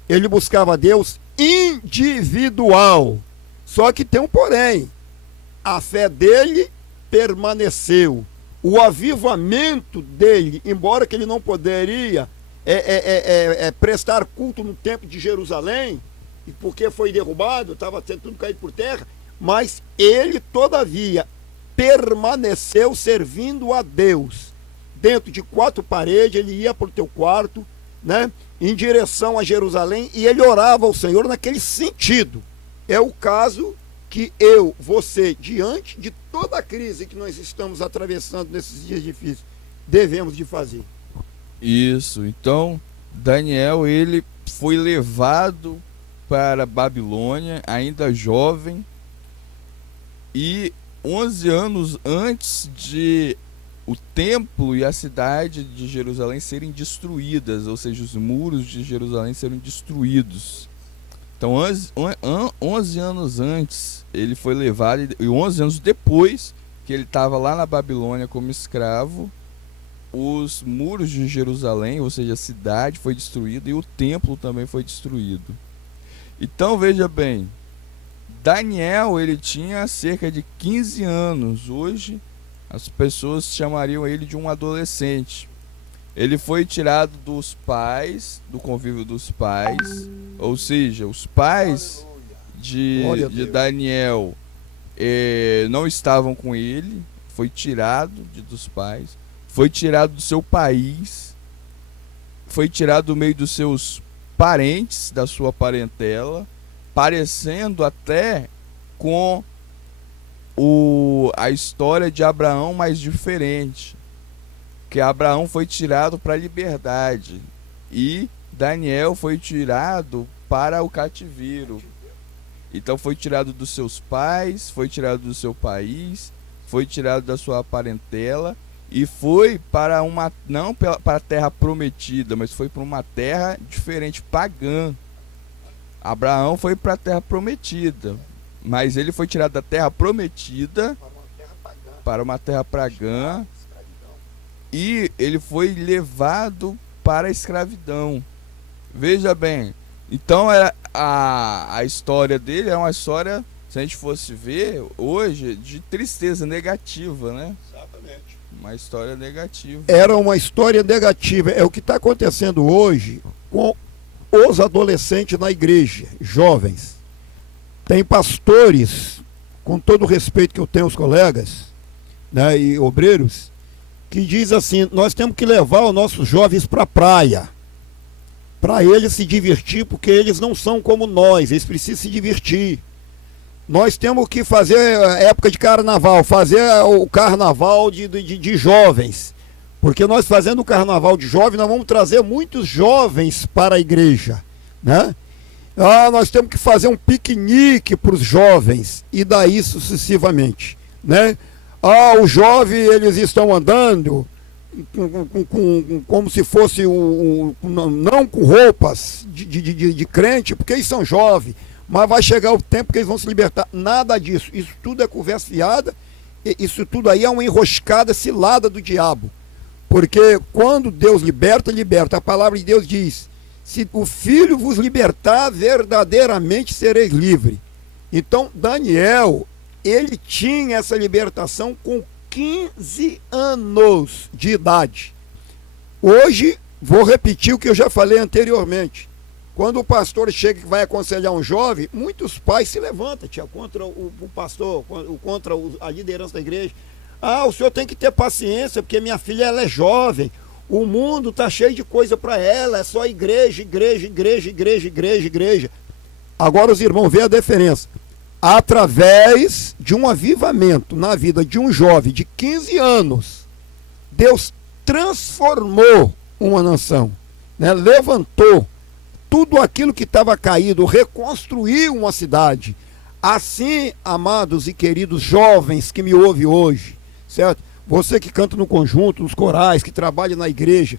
ele buscava Deus individual, só que tem um porém, a fé dele permaneceu, o avivamento dele, embora que ele não poderia prestar culto no templo de Jerusalém, porque foi derrubado, estava tudo caído por terra, mas ele todavia permaneceu servindo a Deus. Dentro de 4 paredes, ele ia para o teu quarto, né, em direção a Jerusalém, e ele orava ao Senhor naquele sentido. É o caso que você, diante de toda a crise que nós estamos atravessando nesses dias difíceis, devemos de fazer. Isso, então Daniel, ele foi levado para Babilônia, ainda jovem, e 11 anos antes de o templo e a cidade de Jerusalém serem destruídas, ou seja, os muros de Jerusalém serem destruídos. Então 11 anos antes ele foi levado, e 11 anos depois que ele estava lá na Babilônia como escravo, os muros de Jerusalém, ou seja, a cidade foi destruída e o templo também foi destruído. Então veja bem, Daniel ele tinha cerca de 15 anos. Hoje as pessoas chamariam ele de um adolescente. Ele foi tirado dos pais, do convívio dos pais, ou seja, os pais de Daniel não estavam com ele, foi tirado dos pais, foi tirado do seu país, foi tirado do meio dos seus parentes, da sua parentela, parecendo até com a história de Abraão, mais diferente, que Abraão foi tirado para a liberdade e Daniel foi tirado para o cativeiro. Então foi tirado dos seus pais, foi tirado do seu país, foi tirado da sua parentela e foi para não para a terra prometida, mas foi para uma terra diferente, pagã. Abraão foi para a terra prometida, mas ele foi tirado da terra prometida para uma terra pagã e ele foi levado para a escravidão. Veja bem, então a história dele é uma história, se a gente fosse ver hoje, de tristeza negativa, né? Exatamente. Uma história negativa. Era uma história negativa. É o que está acontecendo hoje com os adolescentes na igreja, jovens. Tem pastores, com todo o respeito que eu tenho aos colegas, né, e obreiros, que diz assim: nós temos que levar os nossos jovens para a praia, para eles se divertir, porque eles não são como nós, eles precisam se divertir. Nós temos que fazer época de carnaval, fazer o carnaval de jovens, porque nós fazendo o carnaval de jovens, nós vamos trazer muitos jovens para a igreja, né? Nós temos que fazer um piquenique para os jovens, e daí sucessivamente, né? Os jovens, eles estão andando como se fosse não com roupas de crente, porque eles são jovens, mas vai chegar o tempo que eles vão se libertar. Nada disso, isso tudo é conversa fiada, isso tudo aí é uma enroscada cilada do diabo, porque quando Deus liberta, a palavra de Deus diz: se o Filho vos libertar, verdadeiramente sereis livres. Então Daniel, ele tinha essa libertação com 15 anos de idade. Hoje, vou repetir o que eu já falei anteriormente. Quando o pastor chega e vai aconselhar um jovem, muitos pais se levantam, contra o pastor, contra a liderança da igreja. O senhor tem que ter paciência, porque minha filha ela é jovem. O mundo está cheio de coisa para ela, é só igreja. Agora os irmãos veem a diferença. Através de um avivamento na vida de um jovem de 15 anos, Deus transformou uma nação, né? Levantou tudo aquilo que estava caído, reconstruiu uma cidade. Assim, amados e queridos jovens que me ouvem hoje, certo? Você que canta no conjunto, nos corais, que trabalha na igreja,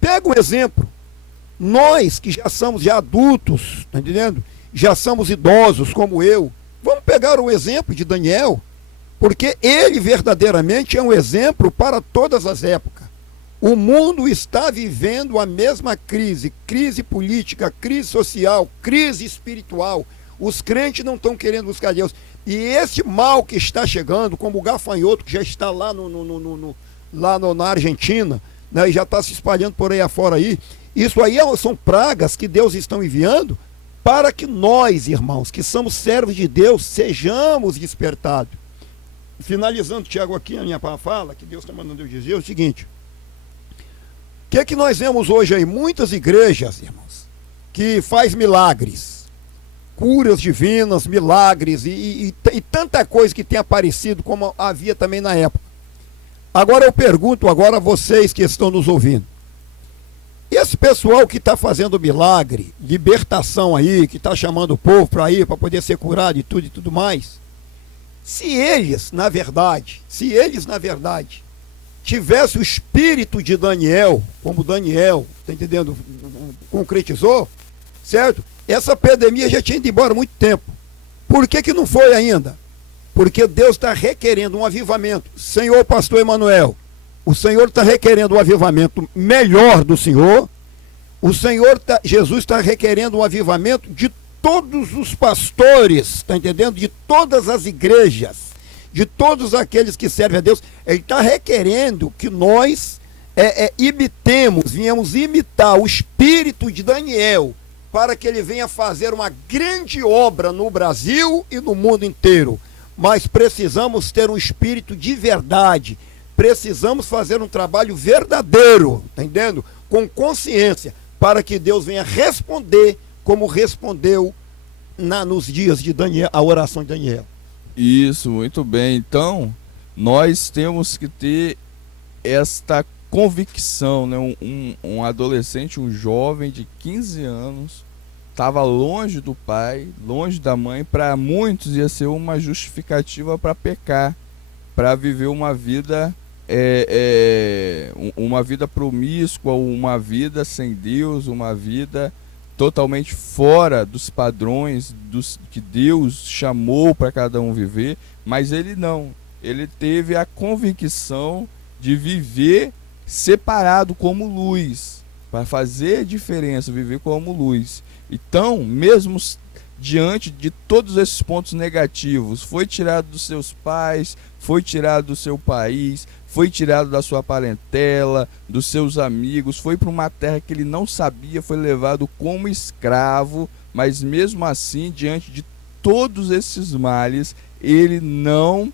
pega um exemplo. Nós que já somos adultos, tá entendendo? Já somos idosos como eu, vamos pegar o exemplo de Daniel, porque ele verdadeiramente é um exemplo para todas as épocas. O mundo está vivendo a mesma crise política, crise social, crise espiritual. Os crentes não estão querendo buscar Deus. E esse mal que está chegando, como o gafanhoto que já está lá, na Argentina, né, e já está se espalhando por aí afora aí, isso aí são pragas que Deus está enviando para que nós, irmãos, que somos servos de Deus, sejamos despertados. Finalizando, Tiago, aqui a minha fala, que Deus está mandando eu dizer, é o seguinte: o que é que nós vemos hoje aí? Muitas igrejas, irmãos, que faz milagres, curas divinas, milagres e tanta coisa que tem aparecido, como havia também na época. Agora eu pergunto a vocês que estão nos ouvindo: esse pessoal que está fazendo milagre, libertação aí, que está chamando o povo para ir, para poder ser curado e tudo mais, se eles, na verdade, tivesse o espírito de Daniel, como Daniel, tá entendendo, concretizou, certo? Essa pandemia já tinha ido embora há muito tempo. Por que não foi ainda? Porque Deus está requerendo um avivamento. Senhor pastor Emanuel, o Senhor está requerendo um avivamento melhor do Senhor. Jesus está requerendo um avivamento de todos os pastores, está entendendo? De todas as igrejas, de todos aqueles que servem a Deus. Ele está requerendo que nós venhamos imitar o espírito de Daniel, para que ele venha fazer uma grande obra no Brasil e no mundo inteiro. Mas precisamos ter um espírito de verdade, precisamos fazer um trabalho verdadeiro, tá entendendo? Com consciência, para que Deus venha responder como respondeu nos dias de Daniel, a oração de Daniel. Isso, muito bem. Então, nós temos que ter esta convicção, né? Um adolescente, um jovem de 15 anos, estava longe do pai, longe da mãe. Para muitos ia ser uma justificativa para pecar, para viver uma vida uma vida promíscua, uma vida sem Deus, uma vida totalmente fora dos padrões que Deus chamou para cada um viver. Mas ele não, ele teve a convicção de viver separado como luz, para fazer diferença, viver como luz. Então, mesmo diante de todos esses pontos negativos, foi tirado dos seus pais, foi tirado do seu país, foi tirado da sua parentela, dos seus amigos, foi para uma terra que ele não sabia, foi levado como escravo, mas mesmo assim, diante de todos esses males, ele não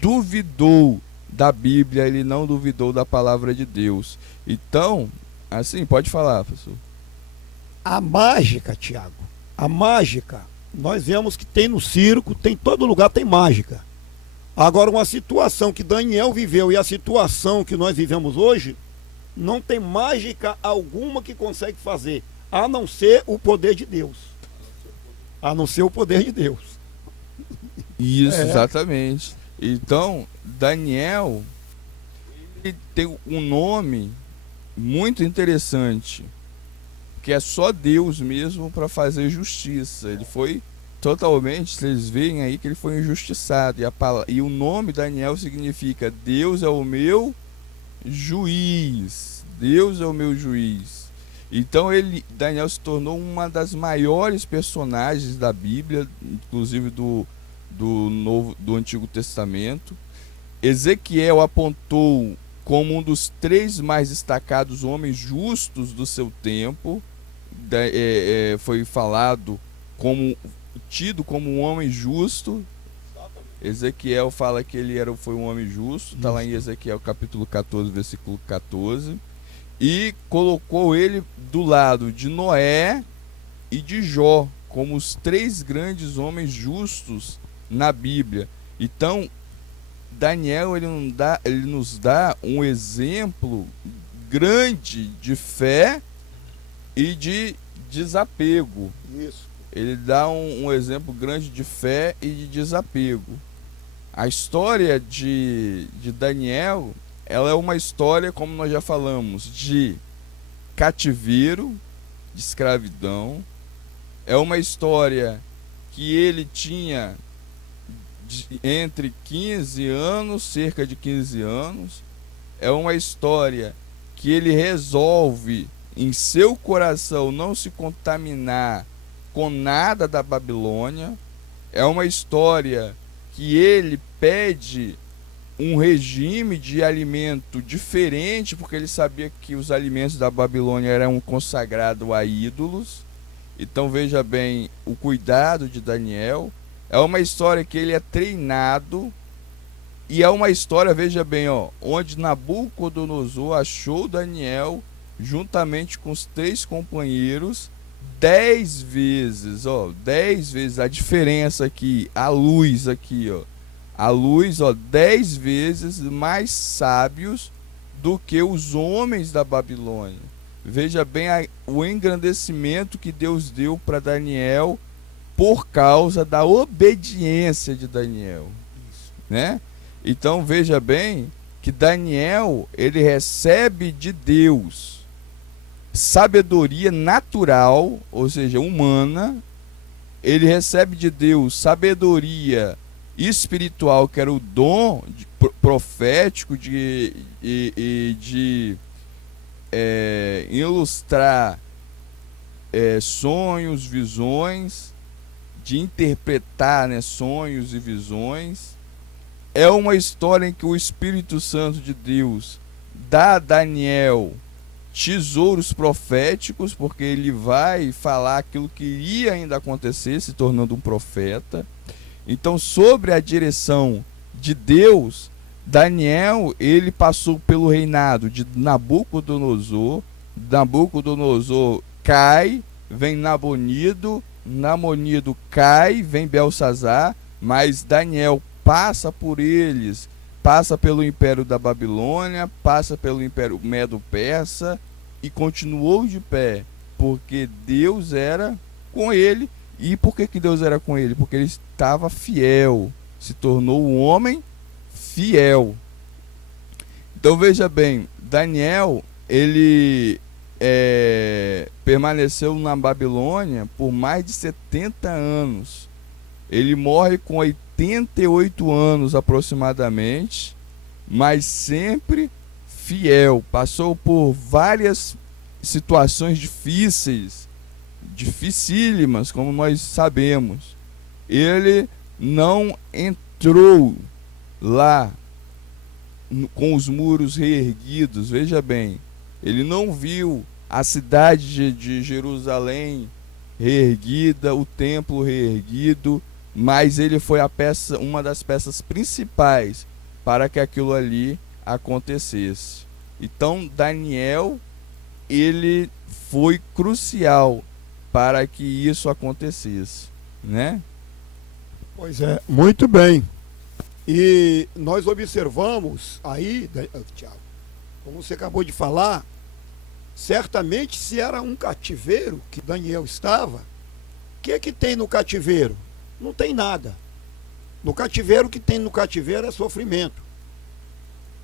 duvidou da Bíblia, ele não duvidou da palavra de Deus. Então, assim, pode falar, professor. A mágica, Tiago, a mágica, nós vemos que tem no circo, tem em todo lugar, tem mágica. Agora, uma situação que Daniel viveu e a situação que nós vivemos hoje, não tem mágica alguma que consegue fazer, a não ser o poder de Deus. A não ser o poder de Deus. Isso, exatamente. Então, Daniel, ele tem um nome muito interessante, que é só Deus mesmo para fazer justiça. Ele foi totalmente, vocês veem aí que ele foi injustiçado. E o nome Daniel significa Deus é o meu juiz. Deus é o meu juiz. Então Daniel se tornou uma das maiores personagens da Bíblia, inclusive do Antigo Testamento. Ezequiel apontou como um dos 3 mais destacados homens justos do seu tempo. Foi falado tido como um homem justo. Ezequiel fala que ele foi um homem justo, está lá em Ezequiel capítulo 14, versículo 14, e colocou ele do lado de Noé e de Jó como os 3 grandes homens justos na Bíblia. Então, Daniel ele nos dá um exemplo grande de fé e de desapego. Isso. Ele dá um exemplo grande de fé e de desapego. A história de Daniel, ela é uma história, como nós já falamos, de cativeiro, de escravidão. É uma história que ele tinha entre 15 anos, cerca de 15 anos. É uma história que ele resolve em seu coração não se contaminar com nada da Babilônia. É uma história que ele pede um regime de alimento diferente, porque ele sabia que os alimentos da Babilônia eram consagrados a ídolos. Então veja bem o cuidado de Daniel. É uma história que ele é treinado, e é uma história, veja bem, onde Nabucodonosor achou Daniel juntamente com os 3 companheiros 10 vezes, 10 vezes a diferença aqui, a luz aqui, a luz, 10 vezes mais sábios do que os homens da Babilônia. Veja bem o engrandecimento que Deus deu para Daniel por causa da obediência de Daniel, né? Então veja bem que Daniel, ele recebe de Deus sabedoria natural, ou seja, humana. Ele recebe de Deus sabedoria espiritual, que era o dom profético de ilustrar sonhos, visões, de interpretar, né, sonhos e visões. É uma história em que o Espírito Santo de Deus dá a Daniel tesouros proféticos, porque ele vai falar aquilo que iria ainda acontecer, se tornando um profeta. Então, sobre a direção de Deus, Daniel, ele passou pelo reinado de Nabucodonosor. Nabucodonosor cai, vem Nabonido cai, vem Belsazar, mas Daniel passa por eles, passa pelo império da Babilônia, passa pelo império Medo-Persa e continuou de pé, porque Deus era com ele. E por que Deus era com ele? Porque ele estava fiel, se tornou um homem fiel. Então veja bem, Daniel, ele permaneceu na Babilônia por mais de 70 anos. Ele morre com 88 anos aproximadamente, mas sempre fiel. Passou por várias situações difíceis, dificílimas, como nós sabemos. Ele não entrou lá com os muros reerguidos. Veja bem, ele não viu a cidade de Jerusalém reerguida, o templo reerguido, mas ele foi uma das peças principais para que aquilo ali acontecesse. Então Daniel, ele foi crucial para que isso acontecesse, né? Pois é, muito bem. E nós observamos aí, Tiago, como você acabou de falar, certamente se era um cativeiro que Daniel estava, o que tem no cativeiro? Não tem nada. No cativeiro, o que tem no cativeiro é sofrimento.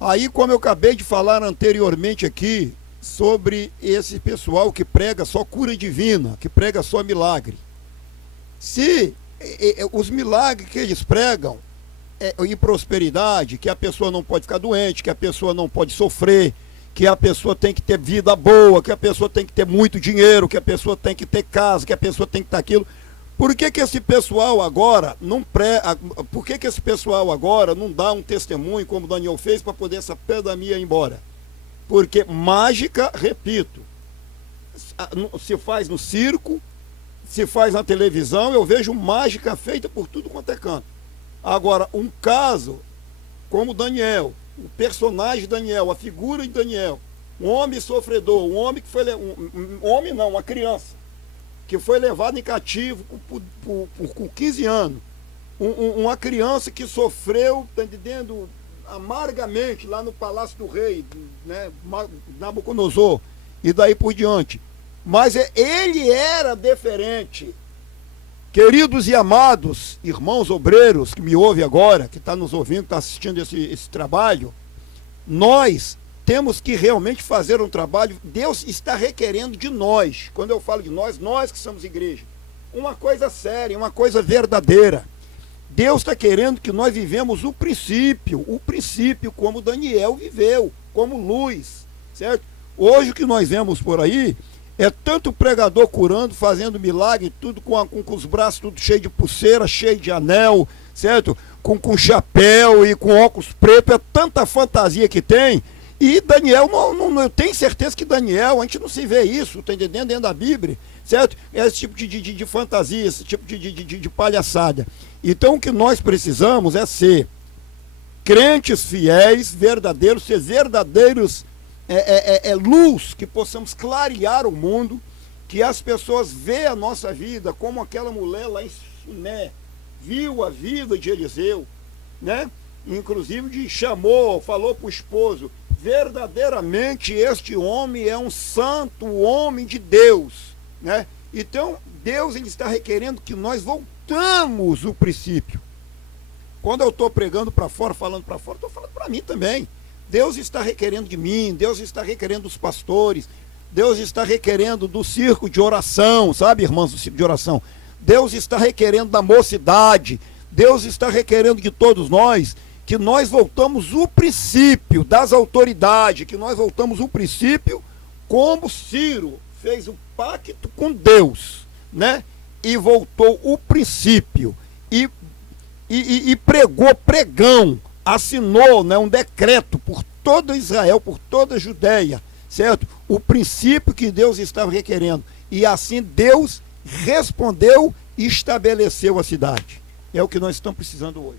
Aí, como eu acabei de falar anteriormente aqui, sobre esse pessoal que prega só cura divina, que prega só milagre. Se os milagres que eles pregam e prosperidade, que a pessoa não pode ficar doente, que a pessoa não pode sofrer, que a pessoa tem que ter vida boa, que a pessoa tem que ter muito dinheiro, que a pessoa tem que ter casa, que a pessoa tem que ter aquilo. Por que esse pessoal agora por que esse pessoal agora não dá um testemunho como Daniel fez para poder essa pedamia ir embora? Porque mágica, repito, se faz no circo, se faz na televisão, eu vejo mágica feita por tudo quanto é canto. Agora, um caso como Daniel, o personagem Daniel, a figura de Daniel, um homem sofredor, um homem que foi uma criança, que foi levado em cativo com 15 anos, uma criança que sofreu, está entendendo, amargamente lá no palácio do rei, né, Nabucodonosor, e daí por diante. Mas ele era diferente. Queridos e amados irmãos obreiros que me ouvem agora, que está nos ouvindo, está assistindo esse trabalho, nós temos que realmente fazer um trabalho. Deus está requerendo de nós, quando eu falo de nós que somos igreja, uma coisa séria, uma coisa verdadeira. Deus está querendo que nós vivemos o princípio como Daniel viveu, como luz, certo? Hoje o que nós vemos por aí é tanto pregador curando, fazendo milagre, tudo com os braços tudo cheio de pulseira, cheio de anel, certo? Com chapéu e com óculos preto, é tanta fantasia que tem. E Daniel, eu tenho certeza que Daniel, a gente não se vê isso, tá entendendo, dentro da Bíblia, certo? É esse tipo de fantasia, esse tipo de palhaçada. Então o que nós precisamos é ser crentes fiéis, verdadeiros, ser verdadeiros luz, que possamos clarear o mundo, que as pessoas vejam a nossa vida como aquela mulher lá em Suné viu a vida de Eliseu, né? Inclusive falou para o esposo, verdadeiramente este homem é um santo homem de Deus, né? Então Deus, ele está requerendo que nós voltamos o princípio. Quando eu estou pregando para fora, falando para fora, estou falando para mim também. Deus está requerendo de mim, Deus está requerendo dos pastores, Deus está requerendo do circo de oração, sabe, irmãos, do circo de oração. Deus está requerendo da mocidade, Deus está requerendo de todos nós que nós voltamos o princípio das autoridades, que nós voltamos o princípio como Ciro fez o pacto com Deus, né? E voltou o princípio e pregou pregão, assinou, né, um decreto por toda Israel, por toda a Judéia, certo? O princípio que Deus estava requerendo. E assim Deus respondeu e estabeleceu a cidade. É o que nós estamos precisando hoje.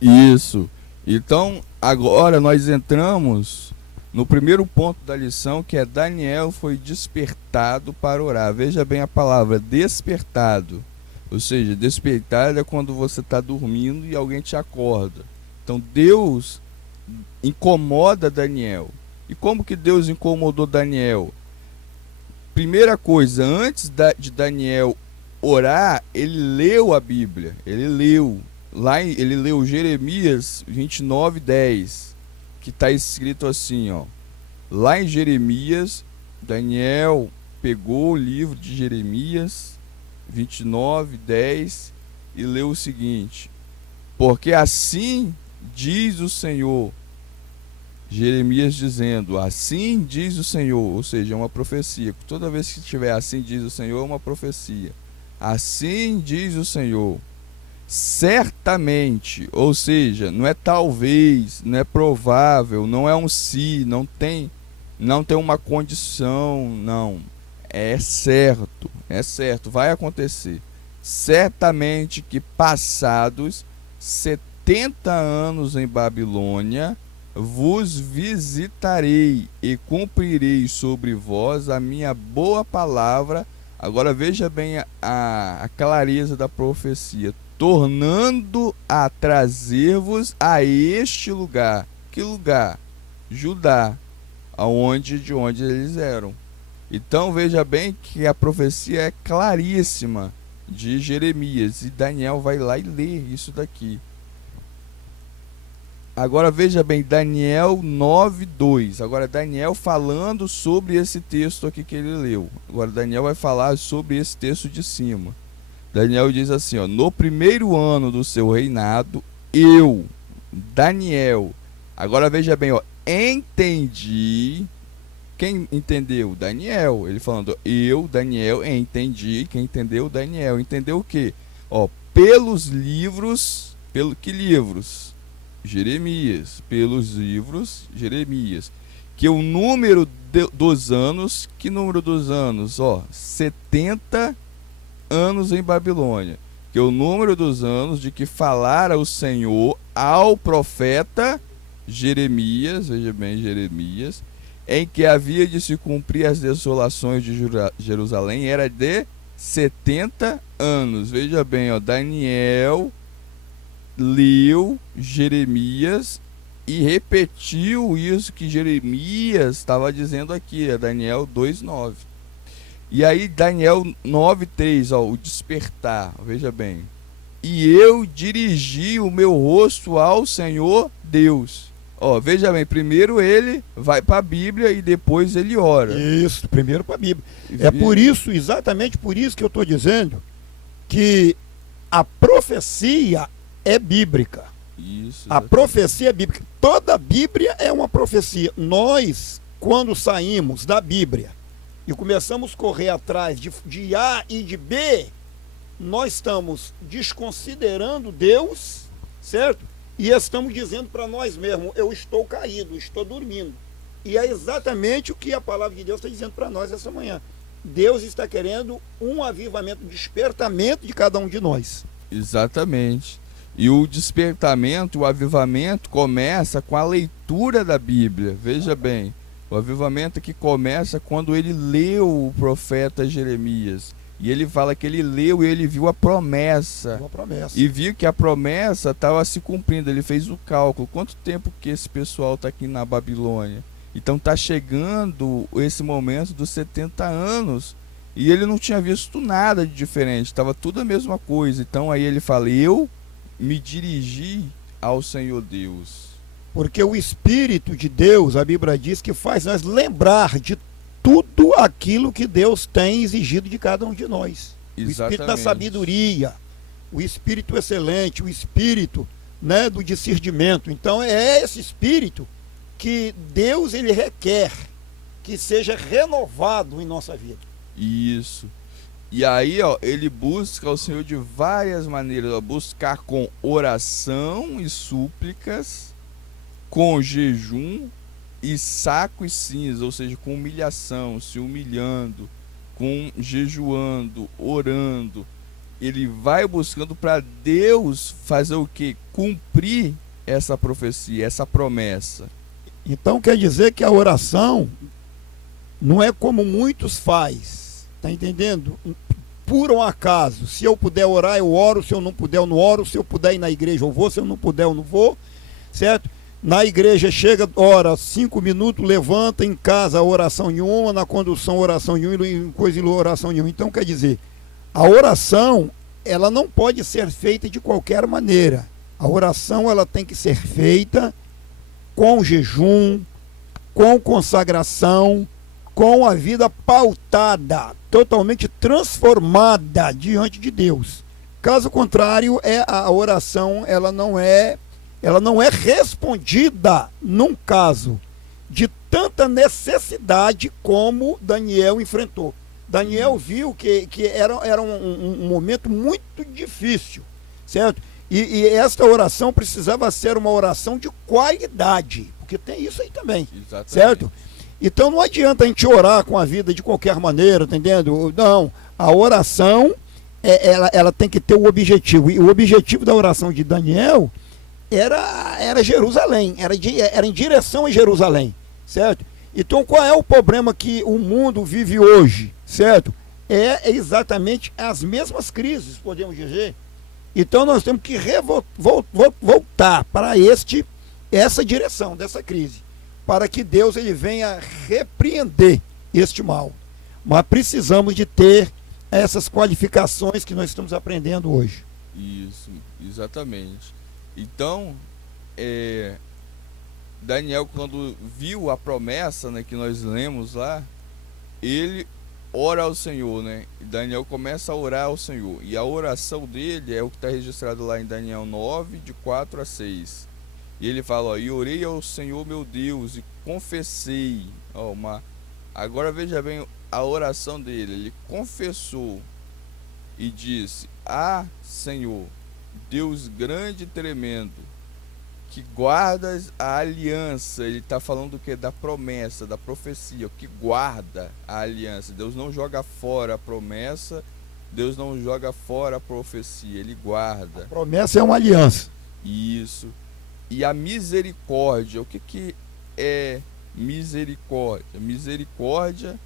Isso. Então, agora nós entramos no primeiro ponto da lição, que é Daniel foi despertado para orar. Veja bem a palavra, despertado. Ou seja, despertado é quando você está dormindo e alguém te acorda. Então, Deus incomoda Daniel. E como que Deus incomodou Daniel? Primeira coisa, antes de Daniel orar, ele leu a Bíblia. Ele leu. Ele leu Jeremias 29:10, que está escrito assim, ó. Lá em Jeremias, Daniel pegou o livro de Jeremias 29:10 e leu o seguinte: porque assim diz o Senhor. Jeremias dizendo, assim diz o Senhor, ou seja, é uma profecia. Toda vez que tiver assim diz o Senhor, é uma profecia. Assim diz o Senhor, certamente, ou seja, não é talvez, não é provável, não é um se, não tem uma condição, não, é certo, vai acontecer. Certamente que passados 70 anos em Babilônia, vos visitarei e cumprirei sobre vós a minha boa palavra. Agora veja bem a clareza da profecia, tornando a trazer-vos a este lugar. Que lugar? Judá, de onde eles eram. Então veja bem que a profecia é claríssima de Jeremias, e Daniel vai lá e lê isso daqui. Agora veja bem, Daniel 9:2. Agora Daniel falando sobre esse texto aqui que ele leu. Agora Daniel vai falar sobre esse texto de cima. Daniel diz assim, ó: no primeiro ano do seu reinado, eu, Daniel. Agora veja bem, ó, entendi. Quem entendeu? Daniel. Ele falando, eu, Daniel, entendi. Quem entendeu? Daniel. Entendeu o quê? Ó, pelos livros, que livros? Jeremias, pelos livros Jeremias, que o número dos anos, que número dos anos? Ó, 70 anos em Babilônia, que o número dos anos de que falara o Senhor ao profeta Jeremias, veja bem, Jeremias, em que havia de se cumprir as desolações de Jerusalém, era de 70 anos. Veja bem, ó, Daniel leu Jeremias e repetiu isso que Jeremias estava dizendo aqui, é Daniel 2:9. E aí Daniel 9:3, ó, o despertar, veja bem. E eu dirigi o meu rosto ao Senhor Deus. Ó, veja bem, primeiro ele vai para a Bíblia e depois ele ora. Isso, primeiro para a Bíblia. É por isso, exatamente por isso que eu estou dizendo que a profecia é bíblica. Isso, a profecia é bíblica. Toda a Bíblia é uma profecia. Nós, quando saímos da Bíblia e começamos a correr atrás de A e de B, nós estamos desconsiderando Deus, certo? E estamos dizendo para nós mesmos, eu estou caído, estou dormindo. E é exatamente o que a palavra de Deus está dizendo para nós essa manhã. Deus está querendo um avivamento, um despertamento de cada um de nós. Exatamente. E o despertamento, o avivamento começa com a leitura da Bíblia. Veja bem, o avivamento que começa quando ele leu o profeta Jeremias. E ele fala que ele leu e ele viu a promessa. E viu que a promessa estava se cumprindo. Ele fez o cálculo. Quanto tempo que esse pessoal está aqui na Babilônia? Então está chegando esse momento dos 70 anos. E ele não tinha visto nada de diferente. Estava tudo a mesma coisa. Então aí ele fala, eu me dirigi ao Senhor Deus. Porque o Espírito de Deus, a Bíblia diz que faz nós lembrar de tudo aquilo que Deus tem exigido de cada um de nós. Exatamente. O Espírito da sabedoria, o espírito excelente, o espírito, né, do discernimento. Então é esse espírito que Deus ele requer que seja renovado em nossa vida. Isso. E aí, ó, ele busca o Senhor de várias maneiras, ó, buscar com oração e súplicas, com jejum e saco e cinza, ou seja, com humilhação, se humilhando, com jejuando, orando. Ele vai buscando para Deus fazer o quê? Cumprir essa profecia, essa promessa. Então quer dizer que a oração não é como muitos faz, tá entendendo? Por um acaso, se eu puder orar, eu oro, se eu não puder, eu não oro, se eu puder ir na igreja, eu vou, se eu não puder, eu não vou, certo? Na igreja chega, ora 5 minutos, levanta, em casa oração em uma, na condução oração em uma, em coisa oração em uma. Então quer dizer, a oração, ela não pode ser feita de qualquer maneira. A oração, ela tem que ser feita com jejum, com consagração, com a vida pautada, totalmente transformada diante de Deus. Caso contrário, a oração ela não é respondida num caso de tanta necessidade como Daniel enfrentou. Daniel viu que era um momento muito difícil, certo? E esta oração precisava ser uma oração de qualidade, porque tem isso aí também. Exatamente. Certo? Então não adianta a gente orar com a vida de qualquer maneira, tá entendendo? Não, a oração, ela tem que ter o objetivo, e o objetivo da oração de Daniel era Jerusalém, era em direção a Jerusalém, certo? Então qual é o problema que o mundo vive hoje, certo? É exatamente as mesmas crises, podemos dizer. Então nós temos que voltar para essa direção dessa crise, para que Deus ele venha repreender este mal. Mas precisamos de ter essas qualificações que nós estamos aprendendo hoje. Isso, exatamente. Então, Daniel, quando viu a promessa, né, que nós lemos lá, ele ora ao Senhor, né? Daniel começa a orar ao Senhor. E a oração dele é o que está registrado lá em Daniel 9, de 4 a 6. E ele fala, ó, e orei ao Senhor meu Deus e confessei. Ó, agora veja bem a oração dele. Ele confessou e disse, Senhor, Deus grande e tremendo, que guardas a aliança. Ele está falando do que? Da promessa, da profecia, que guarda a aliança. Deus não joga fora a promessa, Deus não joga fora a profecia, ele guarda. A promessa é uma aliança. Isso. E a misericórdia, o que é misericórdia? Misericórdia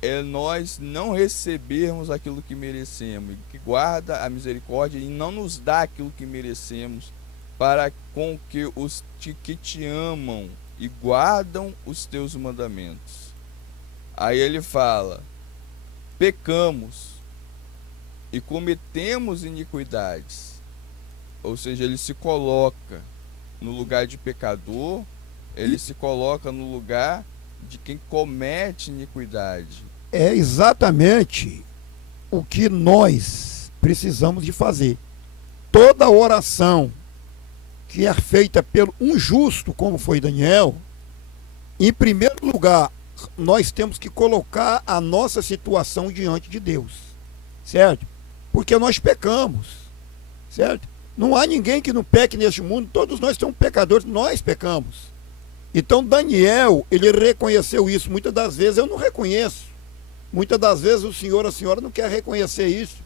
é nós não recebermos aquilo que merecemos, que guarda a misericórdia e não nos dá aquilo que merecemos, para com que os que te amam e guardam os teus mandamentos. Aí ele fala, pecamos e cometemos iniquidades. Ou seja, ele se coloca no lugar de pecador, ele se coloca no lugar de quem comete iniquidade. É exatamente o que nós precisamos de fazer. Toda oração que é feita pelo um justo, como foi Daniel, em primeiro lugar, nós temos que colocar a nossa situação diante de Deus, certo? Porque nós pecamos, certo? Não há ninguém que não peque neste mundo, todos nós somos pecadores, nós pecamos. Então Daniel, ele reconheceu isso. Muitas das vezes eu não reconheço, muitas das vezes o senhor, a senhora não quer reconhecer isso,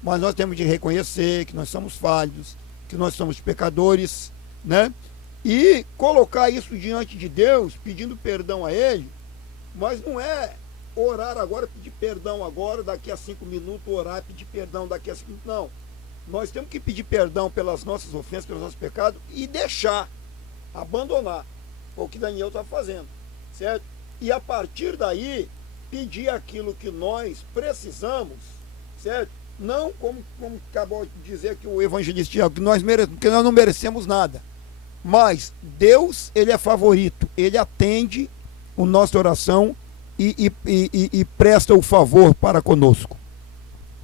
mas nós temos de reconhecer que nós somos falhos, que nós somos pecadores, né? E colocar isso diante de Deus, pedindo perdão a Ele, mas não é orar agora, pedir perdão agora, daqui a 5 minutos, orar, pedir perdão daqui a 5 minutos, não. Nós temos que pedir perdão pelas nossas ofensas, pelos nossos pecados e deixar, abandonar, o que Daniel está fazendo, certo? E a partir daí, pedir aquilo que nós precisamos, certo? Não como acabou de dizer que o evangelista Tiago, que nós não merecemos nada. Mas Deus, ele é favorito, ele atende a nossa oração e presta o favor para conosco.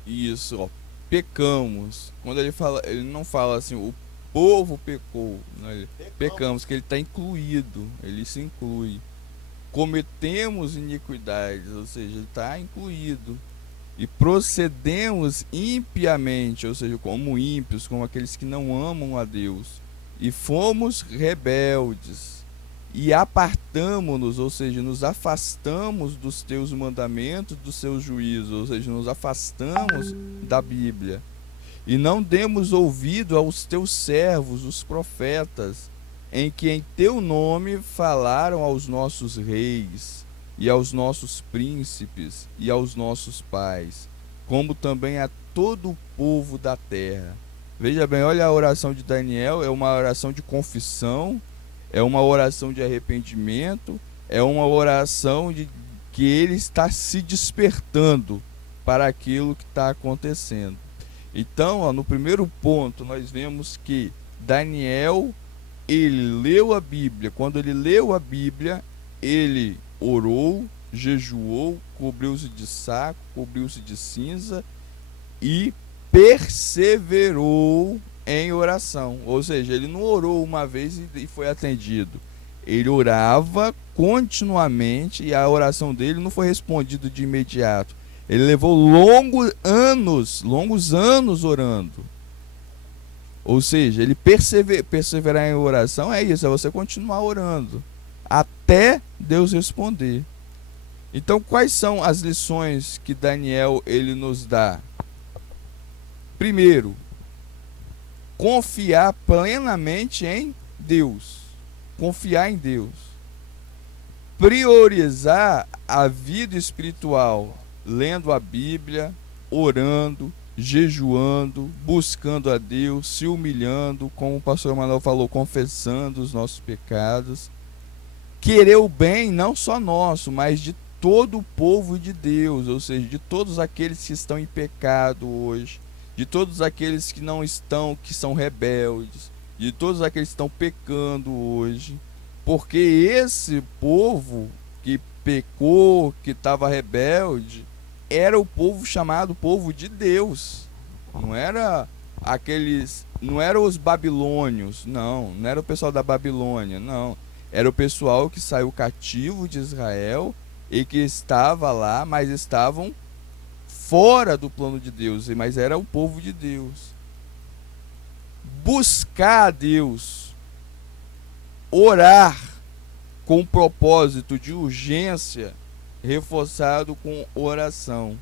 Isso, ó. pecamos. Quando ele não fala assim, o povo pecou, né? Pecamos, que ele está incluído, ele se inclui. Cometemos iniquidades, ou seja, ele está incluído. E procedemos impiamente, ou seja, como ímpios, como aqueles que não amam a Deus. E fomos rebeldes. E apartamo-nos, ou seja, nos afastamos dos teus mandamentos, dos seus juízos, ou seja, nos afastamos da Bíblia. E não demos ouvido aos teus servos, os profetas, em que em teu nome falaram aos nossos reis, e aos nossos príncipes, e aos nossos pais, como também a todo o povo da terra. Veja bem, olha a oração de Daniel, é uma oração de confissão, é uma oração de arrependimento, é uma oração de que ele está se despertando para aquilo que está acontecendo. Então, no primeiro ponto, nós vemos que Daniel, ele leu a Bíblia. Quando ele leu a Bíblia, ele orou, jejuou, cobriu-se de saco, cobriu-se de cinza e perseverou em oração. Ou seja, ele não orou uma vez e foi atendido. Ele orava continuamente e a oração dele não foi respondida de imediato. Ele levou longos anos orando. Ou seja, ele perseverar em oração é isso, é você continuar orando até Deus responder. Então, quais são as lições que Daniel ele nos dá? Primeiro, confiar plenamente em Deus. Confiar em Deus. Priorizar a vida espiritual, lendo a Bíblia, orando, jejuando, buscando a Deus, se humilhando, como o pastor Manuel falou, confessando os nossos pecados. Querer o bem não só nosso, mas de todo o povo de Deus, ou seja, de todos aqueles que estão em pecado hoje, de todos aqueles que não estão, que são rebeldes, de todos aqueles que estão pecando hoje, porque esse povo que pecou, que estava rebelde, era o povo chamado povo de Deus. Não era não eram os babilônios, não era o pessoal da Babilônia, não. Era o pessoal que saiu cativo de Israel e que estava lá, mas estavam fora do plano de Deus, mas era o povo de Deus. Buscar a Deus, orar com propósito de urgência, reforçado com oração.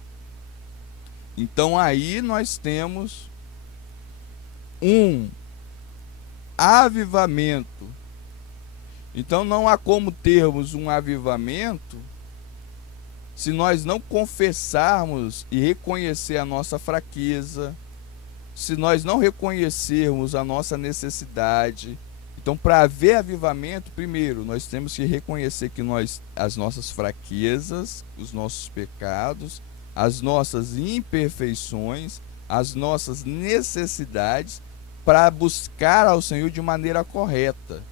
Então aí nós temos um avivamento. Então não há como termos um avivamento se nós não confessarmos e reconhecer a nossa fraqueza, se nós não reconhecermos a nossa necessidade. Então, para haver avivamento, primeiro, nós temos que reconhecer que as nossas fraquezas, os nossos pecados, as nossas imperfeições, as nossas necessidades, para buscar ao Senhor de maneira correta.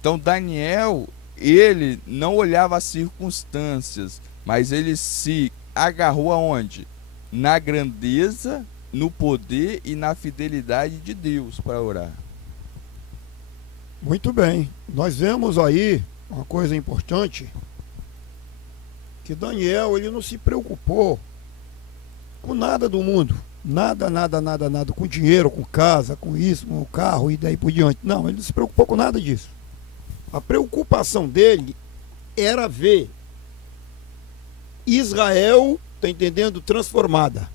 Então, Daniel, ele não olhava as circunstâncias, mas ele se agarrou aonde? Na grandeza, no poder e na fidelidade de Deus para orar. Muito bem. Nós vemos aí uma coisa importante, que Daniel, ele não se preocupou com nada do mundo. Nada, com dinheiro, com casa, com isso, com o carro e daí por diante. Não, ele não se preocupou com nada disso. A preocupação dele era ver Israel, tá entendendo, transformada.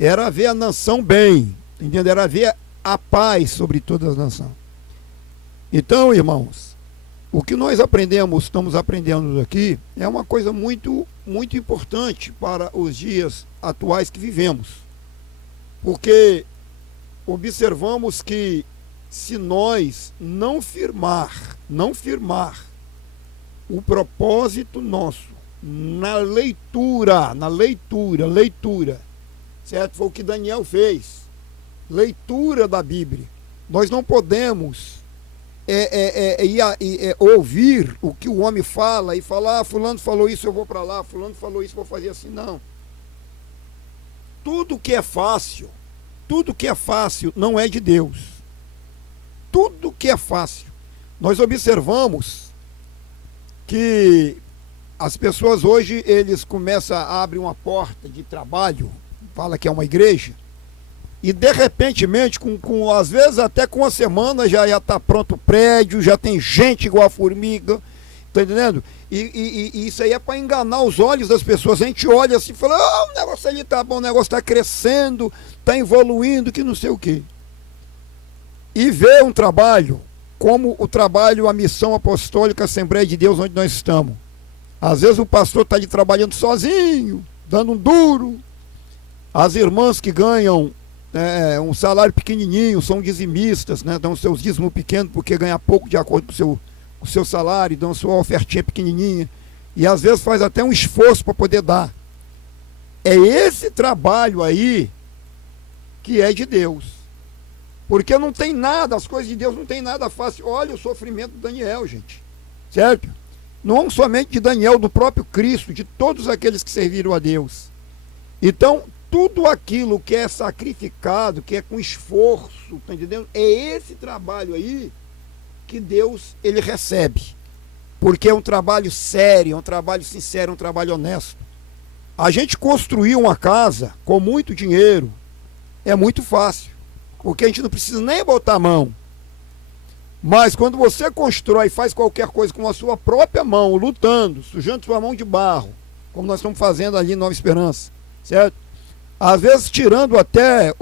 Era ver a nação bem, tá entendendo? Era ver a paz sobre toda a nação. Então, irmãos, o que nós estamos aprendendo aqui, é uma coisa muito, muito importante para os dias atuais que vivemos. Porque observamos que se nós não firmar o propósito nosso na leitura, certo? Foi o que Daniel fez. Leitura da Bíblia. Nós não podemos ouvir o que o homem fala e falar, fulano falou isso, eu vou para lá, fulano falou isso, eu vou fazer assim, não. tudo que é fácil não é de Deus. Tudo que é fácil. Nós observamos que as pessoas hoje, eles começam a abrir uma porta de trabalho, fala que é uma igreja, e de repentemente, às vezes até com uma semana já está pronto o prédio, já tem gente igual a formiga, tá entendendo? E isso aí é para enganar os olhos das pessoas. A gente olha assim e fala, o negócio ali tá bom, o negócio está crescendo, está evoluindo, que não sei o quê. E vê um trabalho, como o trabalho, a missão apostólica Assembleia de Deus, onde nós estamos. Às vezes o pastor está ali trabalhando sozinho, dando um duro. As irmãs que ganham um salário pequenininho, são dizimistas, né? Dão seus dízimos pequenos porque ganha pouco de acordo com o seu salário, dão sua ofertinha pequenininha. E às vezes faz até um esforço para poder dar. É esse trabalho aí que é de Deus. Porque não tem nada, as coisas de Deus não tem nada fácil. Olha o sofrimento de Daniel, gente. Certo? Não somente de Daniel, do próprio Cristo, de todos aqueles que serviram a Deus. Então, tudo aquilo que é sacrificado, que é com esforço, tá entendendo? É esse trabalho aí que Deus, ele recebe. Porque é um trabalho sério, é um trabalho sincero, é um trabalho honesto. A gente construir uma casa com muito dinheiro é muito fácil. Porque a gente não precisa nem botar a mão. Mas quando você constrói e faz qualquer coisa com a sua própria mão, lutando, sujando sua mão de barro, como nós estamos fazendo ali em Nova Esperança, certo? Às vezes tirando até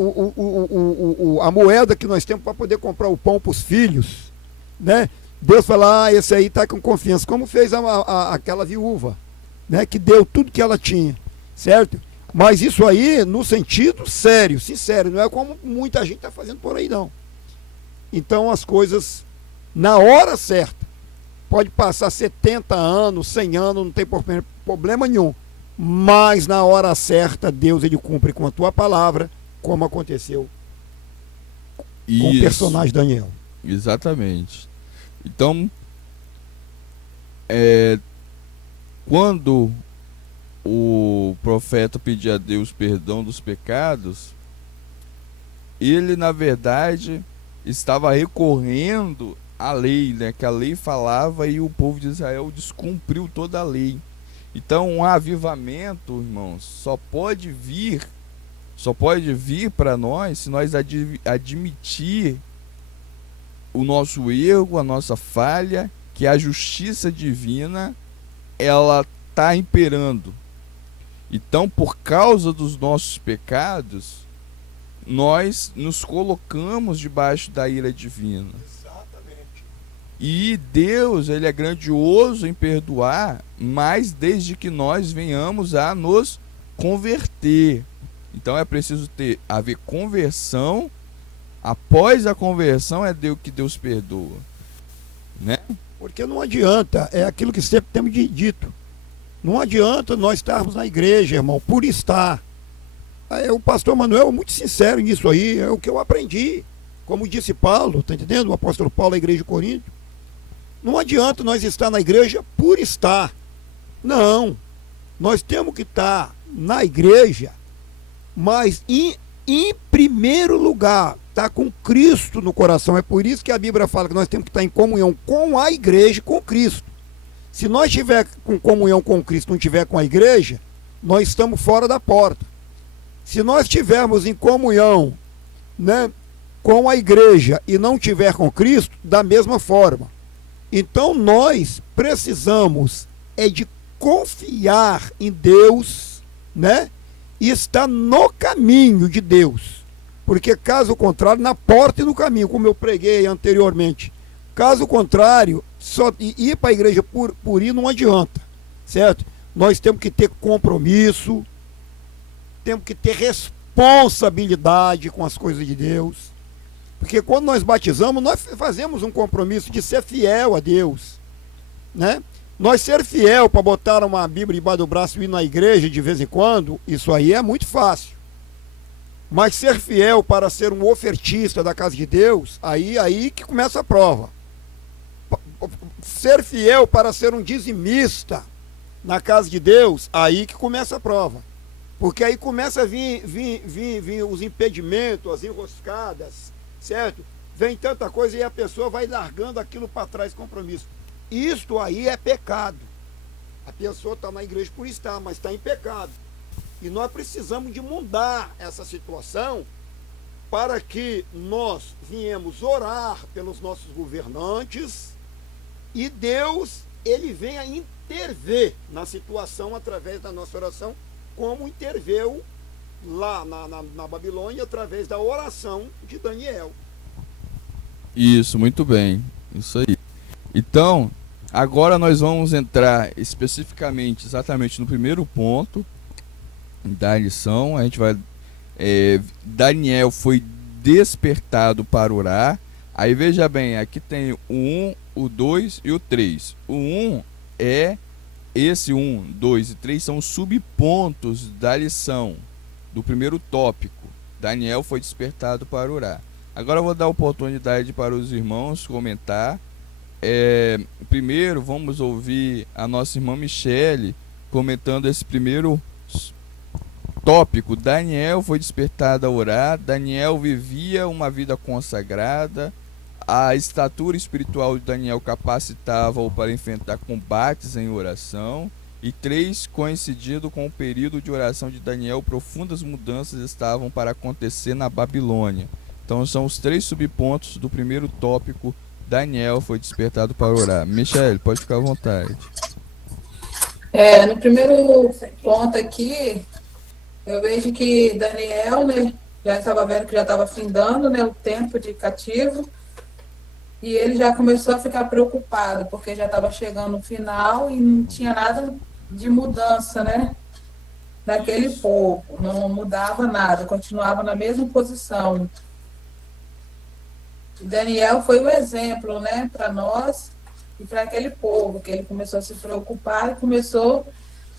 a moeda que nós temos para poder comprar o pão para os filhos, né? Deus fala, esse aí está com confiança, como fez aquela viúva, né? Que deu tudo que ela tinha, certo? Mas isso aí no sentido sério, sincero, não é como muita gente está fazendo por aí não. Então as coisas, na hora certa, pode passar 70 anos, 100 anos, não tem problema nenhum. Mas na hora certa, Deus ele cumpre com a tua palavra, como aconteceu com o personagem Daniel. Exatamente. Então, quando o profeta pedia a Deus perdão dos pecados, ele na verdade estava recorrendo à lei, né? Que a lei falava e o povo de Israel descumpriu toda a lei. Então um avivamento, irmãos, só pode vir para nós se nós admitir o nosso erro, a nossa falha, que a justiça divina ela está imperando. Então, por causa dos nossos pecados, nós nos colocamos debaixo da ira divina. Exatamente. E Deus, ele é grandioso em perdoar, mas desde que nós venhamos a nos converter. Então é preciso haver conversão. Após a conversão é Deus que Deus perdoa, né? Porque não adianta, é aquilo que sempre temos dito. Não adianta nós estarmos na igreja, irmão, por estar. O pastor Manuel é muito sincero nisso aí, é o que eu aprendi. Como disse Paulo, tá entendendo? O apóstolo Paulo, a igreja de Corinto. Não adianta nós estar na igreja por estar. Não. Nós temos que estar na igreja, mas em primeiro lugar, estar com Cristo no coração. É por isso que a Bíblia fala que nós temos que estar em comunhão com a igreja e com Cristo. Se nós estiver com comunhão com Cristo, não estiver com a igreja, nós estamos fora da porta. Se nós estivermos em comunhão, né, com a igreja e não estiver com Cristo, da mesma forma. Então nós precisamos de confiar em Deus, né, e estar no caminho de Deus. Porque caso contrário, na porta e no caminho, como eu preguei anteriormente, caso contrário, só ir para a igreja por ir não adianta, certo? Nós temos que ter compromisso, temos que ter responsabilidade com as coisas de Deus, porque quando nós batizamos, nós fazemos um compromisso de ser fiel a Deus, né? Nós ser fiel para botar uma Bíblia debaixo do braço e ir na igreja de vez em quando, isso aí é muito fácil. Mas ser fiel para ser um ofertista da casa de Deus, aí que começa a prova. Ser fiel para ser um dizimista na casa de Deus, aí que começa a prova. Porque aí começa a vir os impedimentos, as enroscadas, certo? Vem tanta coisa e a pessoa vai largando aquilo para trás, compromisso. Isto aí é pecado. A pessoa está na igreja por estar, mas está em pecado. E nós precisamos de mudar essa situação para que nós viemos orar pelos nossos governantes e Deus, ele venha intervir na situação através da nossa oração, como interveio lá na Babilônia através da oração de Daniel. Isso, muito bem. Isso aí. Então, agora nós vamos entrar especificamente, exatamente no primeiro ponto da lição. A gente vai... Daniel foi despertado para orar. Aí veja bem, aqui tem o 1, o 2 e o 3. O 1 é... Esse 1, 2 e 3 são os subpontos da lição, do primeiro tópico. Daniel foi despertado para orar. Agora eu vou dar oportunidade para os irmãos comentar. Primeiro vamos ouvir a nossa irmã Michele comentando esse primeiro tópico. Daniel foi despertado a orar. Daniel vivia uma vida consagrada. A estatura espiritual de Daniel capacitava-o para enfrentar combates em oração. E 3, coincidindo com o período de oração de Daniel, profundas mudanças estavam para acontecer na Babilônia. Então são os 3 subpontos do primeiro tópico. Daniel foi despertado para orar. Michele, pode ficar à vontade. No primeiro ponto aqui, eu vejo que Daniel, né, já estava vendo que já estava findando, né, o tempo de cativo. E ele já começou a ficar preocupado, porque já estava chegando no final e não tinha nada de mudança, né? Daquele povo. Não mudava nada, continuava na mesma posição. E Daniel foi um exemplo, né, para nós e para aquele povo, que ele começou a se preocupar e começou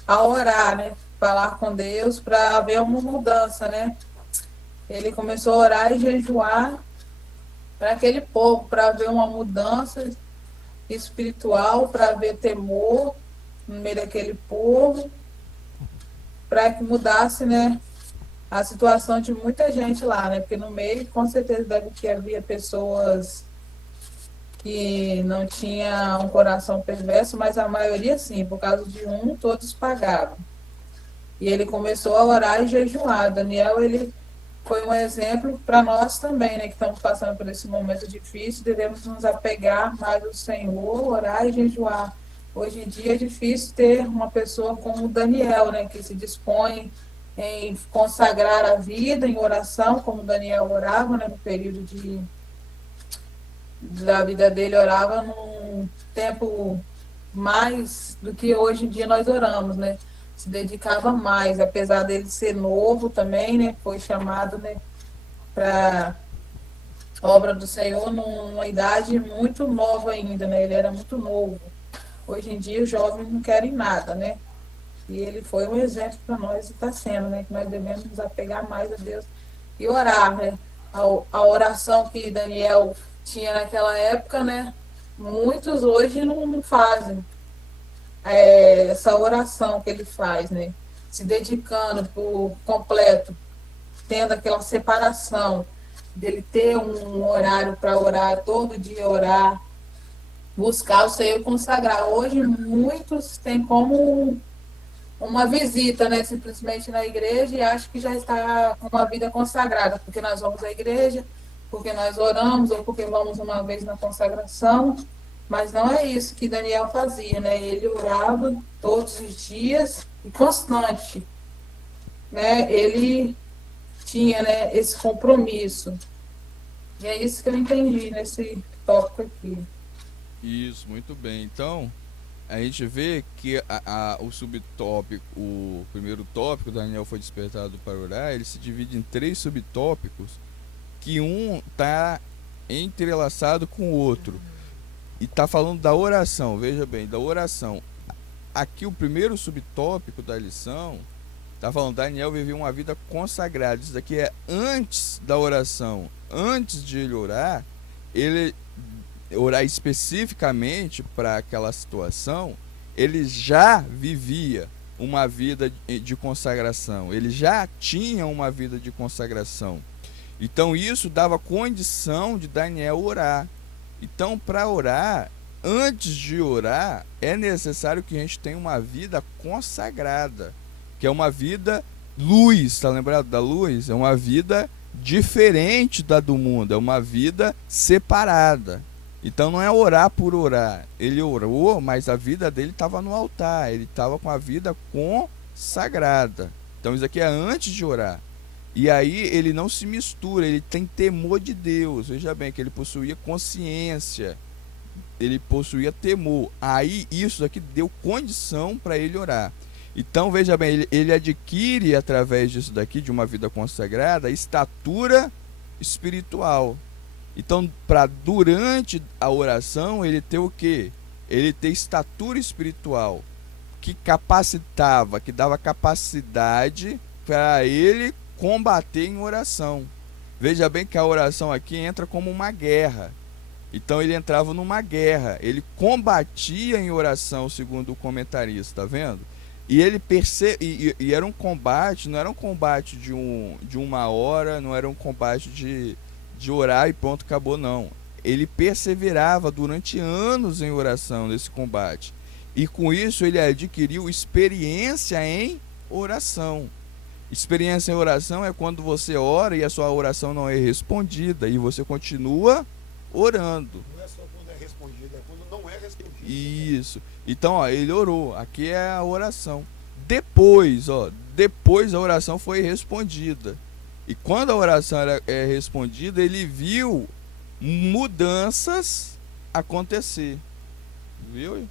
a orar, né? Falar com Deus para haver uma mudança, né? Ele começou a orar e jejuar para aquele povo, para ver uma mudança espiritual, para ver temor no meio daquele povo, para que mudasse, né, a situação de muita gente lá, né? Porque no meio, com certeza, deve que havia pessoas que não tinham um coração perverso, mas a maioria sim, por causa de um, todos pagavam. E ele começou a orar e jejuar. Daniel, ele foi um exemplo para nós também, né, que estamos passando por esse momento difícil. Devemos nos apegar mais ao Senhor, orar e jejuar. Hoje em dia é difícil ter uma pessoa como Daniel, né, que se dispõe em consagrar a vida em oração, como Daniel orava, né, no período da vida dele, orava num tempo mais do que hoje em dia nós oramos, né? Se dedicava mais, apesar dele ser novo também, né? Foi chamado, né, para obra do Senhor numa idade muito nova ainda, né? Ele era muito novo. Hoje em dia os jovens não querem nada, né? E ele foi um exemplo para nós e está sendo, né? Que nós devemos nos apegar mais a Deus e orar, né? A oração que Daniel tinha naquela época, né? Muitos hoje não fazem essa oração que ele faz, né? Se dedicando por completo, tendo aquela separação dele ter um horário para orar, todo dia orar, buscar o Senhor e consagrar. Hoje muitos têm como uma visita, né, simplesmente na igreja e acham que já está com uma vida consagrada, porque nós vamos à igreja, porque nós oramos ou porque vamos uma vez na consagração. Mas não é isso que Daniel fazia, né? Ele orava todos os dias e constante, né? Ele tinha, né, esse compromisso. E é isso que eu entendi nesse tópico aqui. Isso, muito bem. Então, a gente vê que o subtópico, o primeiro tópico, Daniel foi despertado para orar, ele se divide em 3 subtópicos, que um está entrelaçado com o outro. E está falando da oração, veja bem, da oração. Aqui o primeiro subtópico da lição está falando, Daniel vivia uma vida consagrada. Isso daqui é antes da oração. Antes de ele orar especificamente para aquela situação, ele já vivia uma vida de consagração, ele já tinha uma vida de consagração. Então isso dava condição de Daniel orar. Então, para orar, antes de orar, é necessário que a gente tenha uma vida consagrada, que é uma vida luz, está lembrado da luz? É uma vida diferente da do mundo, é uma vida separada. Então não é orar por orar. Ele orou, mas a vida dele estava no altar, ele estava com a vida consagrada. Então isso aqui é antes de orar. E aí ele não se mistura, ele tem temor de Deus. Veja bem que ele possuía consciência, ele possuía temor. Aí isso aqui deu condição para ele orar. Então veja bem, ele adquire através disso daqui, de uma vida consagrada, estatura espiritual. Então, para durante a oração, ele ter o quê? Ele ter estatura espiritual, que capacitava, que dava capacidade para ele combater em oração. Veja bem que a oração aqui entra como uma guerra. Então ele entrava numa guerra, ele combatia em oração, segundo o comentarista, tá vendo? E ele e era um combate, não era um combate de uma hora, não era um combate de orar e pronto, acabou, não. Ele perseverava durante anos em oração nesse combate. E com isso ele adquiriu experiência em oração. Experiência em oração é quando você ora e a sua oração não é respondida e você continua orando. Não é só quando é respondida, é quando não é respondida. Isso. Então, ó, ele orou. Aqui é a oração. Depois a oração foi respondida. E quando a oração é respondida, ele viu mudanças acontecer. Viu?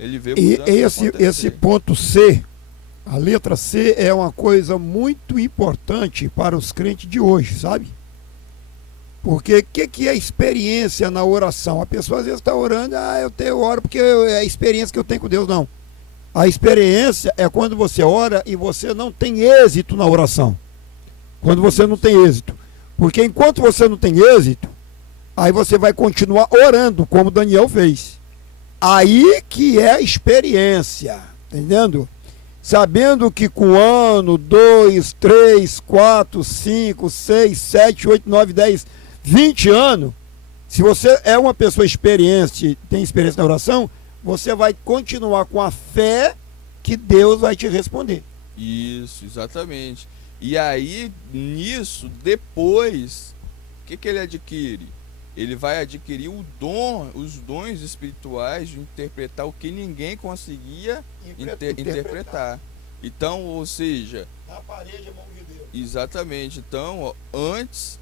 Ele vê mudanças acontecer. Esse ponto C, a letra C, é uma coisa muito importante para os crentes de hoje, sabe? Porque o que é experiência na oração? A pessoa às vezes está orando, eu oro porque é a experiência que eu tenho com Deus. Não. A experiência é quando você ora e você não tem êxito na oração. Quando você não tem êxito. Porque enquanto você não tem êxito, aí você vai continuar orando, como Daniel fez. Aí que é a experiência, entendendo? Sabendo que com 1, 2, 3, 4, 5, 6, 7, 8, 9, 10, 20 anos, se você é uma pessoa experiente, tem experiência na oração, você vai continuar com a fé que Deus vai te responder. Isso, exatamente. E aí, nisso, depois, o que ele adquire? Ele vai adquirir os dons espirituais de interpretar o que ninguém conseguia interpretar. Então, ou seja... Na parede, a mão de Deus. Exatamente. Então, antes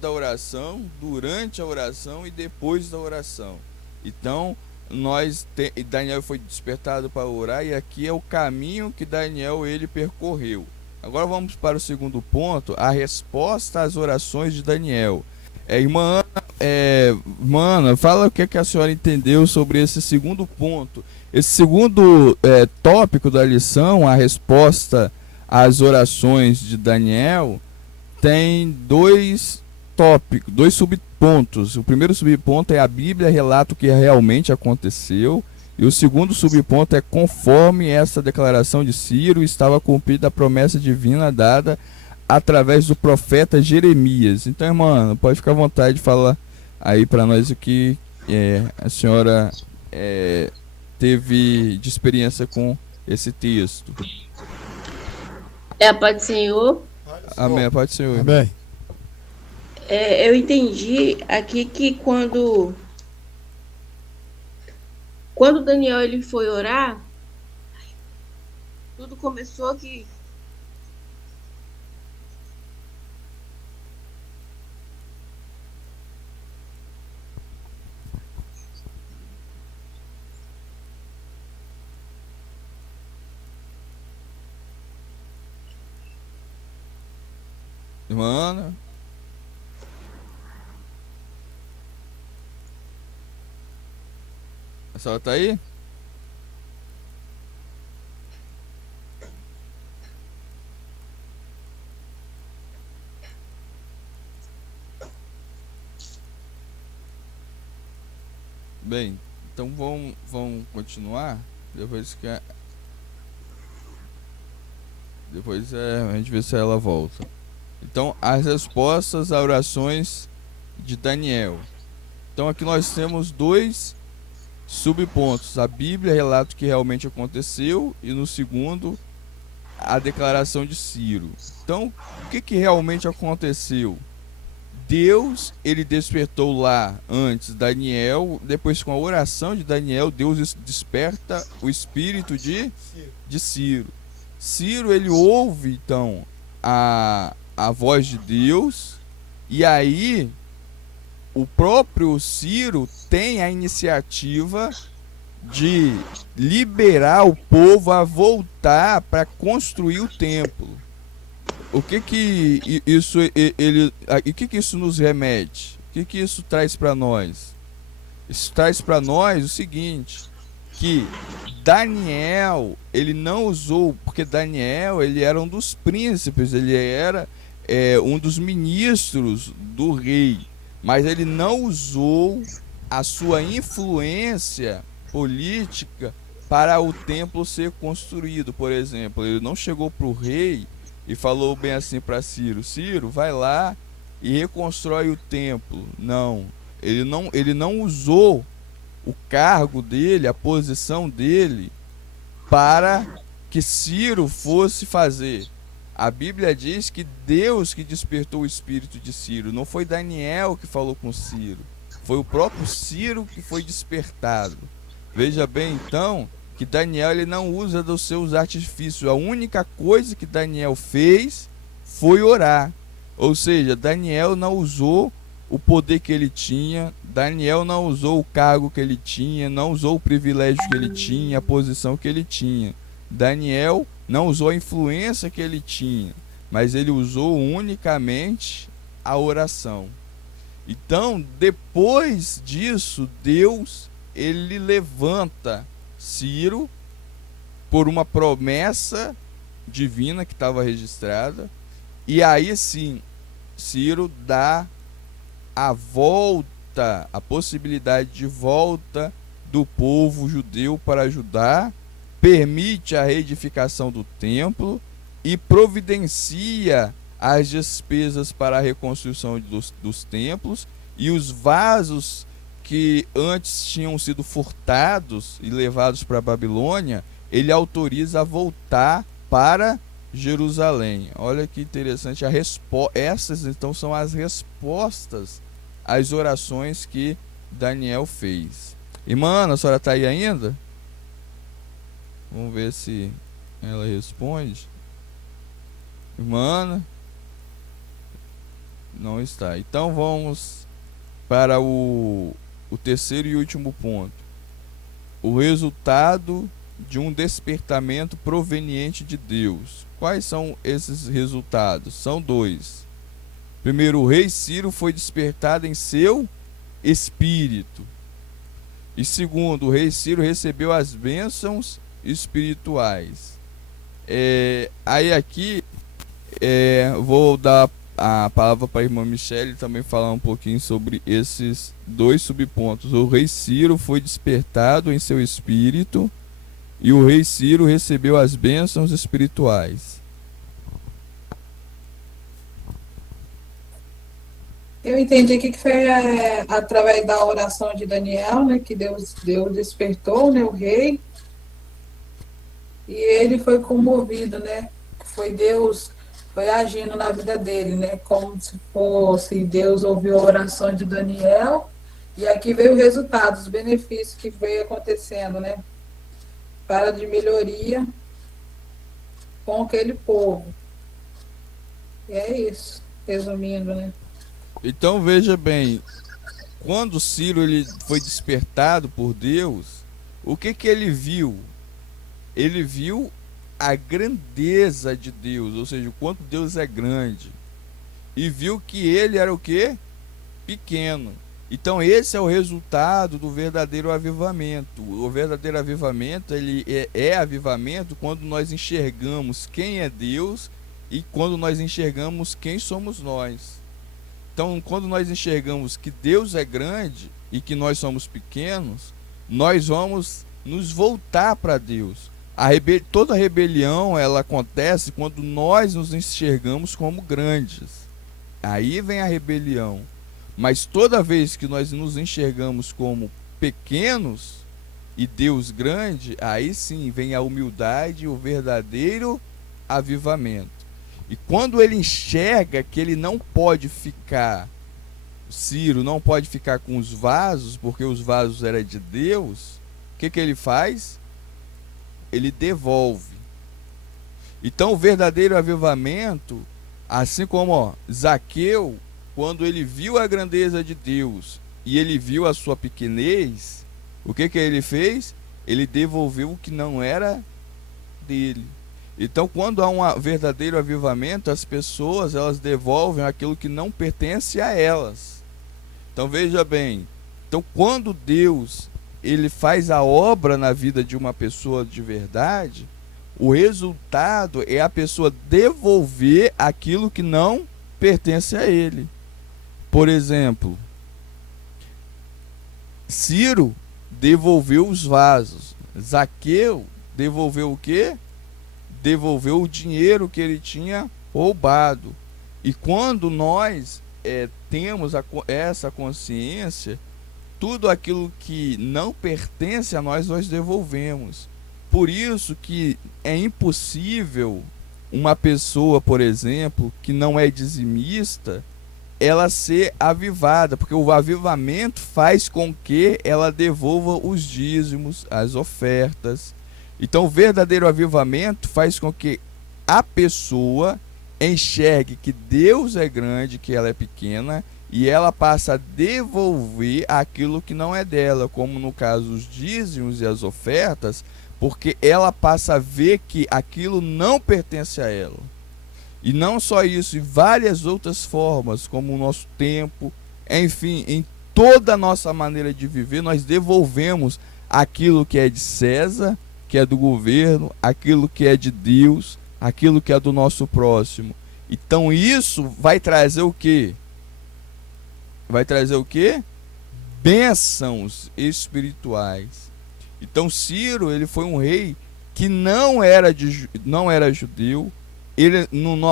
da oração, durante a oração e depois da oração. Então, Daniel foi despertado para orar e aqui é o caminho que Daniel ele percorreu. Agora vamos para o segundo ponto, a resposta às orações de Daniel. Irmã Ana, fala o que a senhora entendeu sobre esse segundo ponto. Esse segundo tópico da lição, a resposta às orações de Daniel, tem dois subpontos. O primeiro subponto é a Bíblia relata o que realmente aconteceu. E o segundo subponto é conforme essa declaração de Ciro estava cumprida a promessa divina dada através do profeta Jeremias. Então, irmã, pode ficar à vontade de falar aí para nós o que a senhora teve de experiência com esse texto. A paz do Senhor. Amém, a paz do Senhor. Amém. Eu entendi aqui que quando Daniel ele foi orar, tudo começou que Irmã Ana. A senhora tá aí? Bem, então vamos continuar. Depois que Depois a gente vê se ela volta. Então, as respostas a orações de Daniel. Então, aqui nós temos dois subpontos. A Bíblia relata o que realmente aconteceu e no segundo, a declaração de Ciro. Então, o que realmente aconteceu? Deus, ele despertou lá antes Daniel, depois com a oração de Daniel, Deus desperta o espírito de Ciro. Ciro, ele ouve então a voz de Deus, e aí o próprio Ciro tem a iniciativa de liberar o povo a voltar para construir o templo. O que isso isso nos remete? O que isso traz para nós? Isso traz para nós o seguinte, que Daniel, ele não usou, porque Daniel, ele era um dos príncipes, ele era um dos ministros do rei, mas ele não usou a sua influência política para o templo ser construído. Por exemplo, ele não chegou para o rei e falou bem assim para Ciro: Ciro, vai lá e reconstrói o templo. Não, ele não usou o cargo dele, a posição dele, para que Ciro fosse fazer. A Bíblia diz que Deus que despertou o espírito de Ciro, não foi Daniel que falou com Ciro, foi o próprio Ciro que foi despertado. Veja bem então que Daniel, ele não usa dos seus artifícios. A única coisa que Daniel fez foi orar. Ou seja, Daniel não usou o poder que ele tinha, Daniel não usou o cargo que ele tinha, não usou o privilégio que ele tinha, a posição que ele tinha. Daniel não usou a influência que ele tinha, mas ele usou unicamente a oração. Então, depois disso, Deus, ele levanta Ciro por uma promessa divina que estava registrada, e aí sim, Ciro dá a volta, a possibilidade de volta do povo judeu para Judá, permite a reedificação do templo e providencia as despesas para a reconstrução dos templos, e os vasos que antes tinham sido furtados e levados para a Babilônia, ele autoriza a voltar para Jerusalém. Olha que interessante, essas então são as respostas às orações que Daniel fez. Irmã Ana, a senhora está aí ainda? Vamos ver se ela responde. Irmã Ana? Não está. Então vamos para o terceiro e último ponto. O resultado de um despertamento proveniente de Deus. Quais são esses resultados? São dois. Primeiro, o rei Ciro foi despertado em seu espírito. E segundo, o rei Ciro recebeu as bênçãos espirituais. Aí aqui vou dar a palavra para a irmã Michele também falar um pouquinho sobre esses dois subpontos. O rei Ciro foi despertado em seu espírito e o rei Ciro recebeu as bênçãos espirituais. Eu entendi que foi através da oração de Daniel, né, que Deus despertou, né, o rei, e ele foi comovido, né? Foi Deus, foi agindo na vida dele, né? Como se fosse Deus ouviu a oração de Daniel, e aqui veio o resultado, os benefícios que veio acontecendo, né? Para de melhoria com aquele povo. E é isso, resumindo, né? Então veja bem, quando Ciro ele foi despertado por Deus, o que ele viu? Ele viu a grandeza de Deus, ou seja, o quanto Deus é grande, e viu que ele era o quê? Pequeno. Então esse é o resultado do verdadeiro avivamento. O verdadeiro avivamento, ele é avivamento quando nós enxergamos quem é Deus e quando nós enxergamos quem somos nós. Então, quando nós enxergamos que Deus é grande e que nós somos pequenos, nós vamos nos voltar para Deus. Toda rebelião ela acontece quando nós nos enxergamos como grandes. Aí vem a rebelião. Mas toda vez que nós nos enxergamos como pequenos e Deus grande, aí sim vem a humildade e o verdadeiro avivamento. E quando ele enxerga que ele não pode ficar, Ciro não pode ficar com os vasos, porque os vasos eram de Deus, o que ele faz? Ele devolve. Então o verdadeiro avivamento, assim como Zaqueu, quando ele viu a grandeza de Deus e ele viu a sua pequenez, o que ele fez? Ele devolveu o que não era dele. Então, quando há um verdadeiro avivamento, as pessoas elas devolvem aquilo que não pertence a elas. Então veja bem, então quando Deus ele faz a obra na vida de uma pessoa de verdade, o resultado é a pessoa devolver aquilo que não pertence a ele. Por exemplo, Ciro devolveu os vasos. Zaqueu devolveu o quê? Devolveu o dinheiro que ele tinha roubado. E quando nós temos essa consciência, tudo aquilo que não pertence a nós, nós devolvemos. Por isso que é impossível uma pessoa, por exemplo, que não é dizimista, ela ser avivada, porque o avivamento faz com que ela devolva os dízimos, as ofertas. Então, o verdadeiro avivamento faz com que a pessoa enxergue que Deus é grande, que ela é pequena, e ela passa a devolver aquilo que não é dela, como no caso os dízimos e as ofertas, porque ela passa a ver que aquilo não pertence a ela. E não só isso, e várias outras formas, como o nosso tempo, enfim, em toda a nossa maneira de viver, nós devolvemos aquilo que é de César, que é do governo, aquilo que é de Deus, aquilo que é do nosso próximo. Então isso vai trazer o quê? Vai trazer o quê? Bênçãos espirituais. Então Ciro, ele foi um rei que não era judeu, ele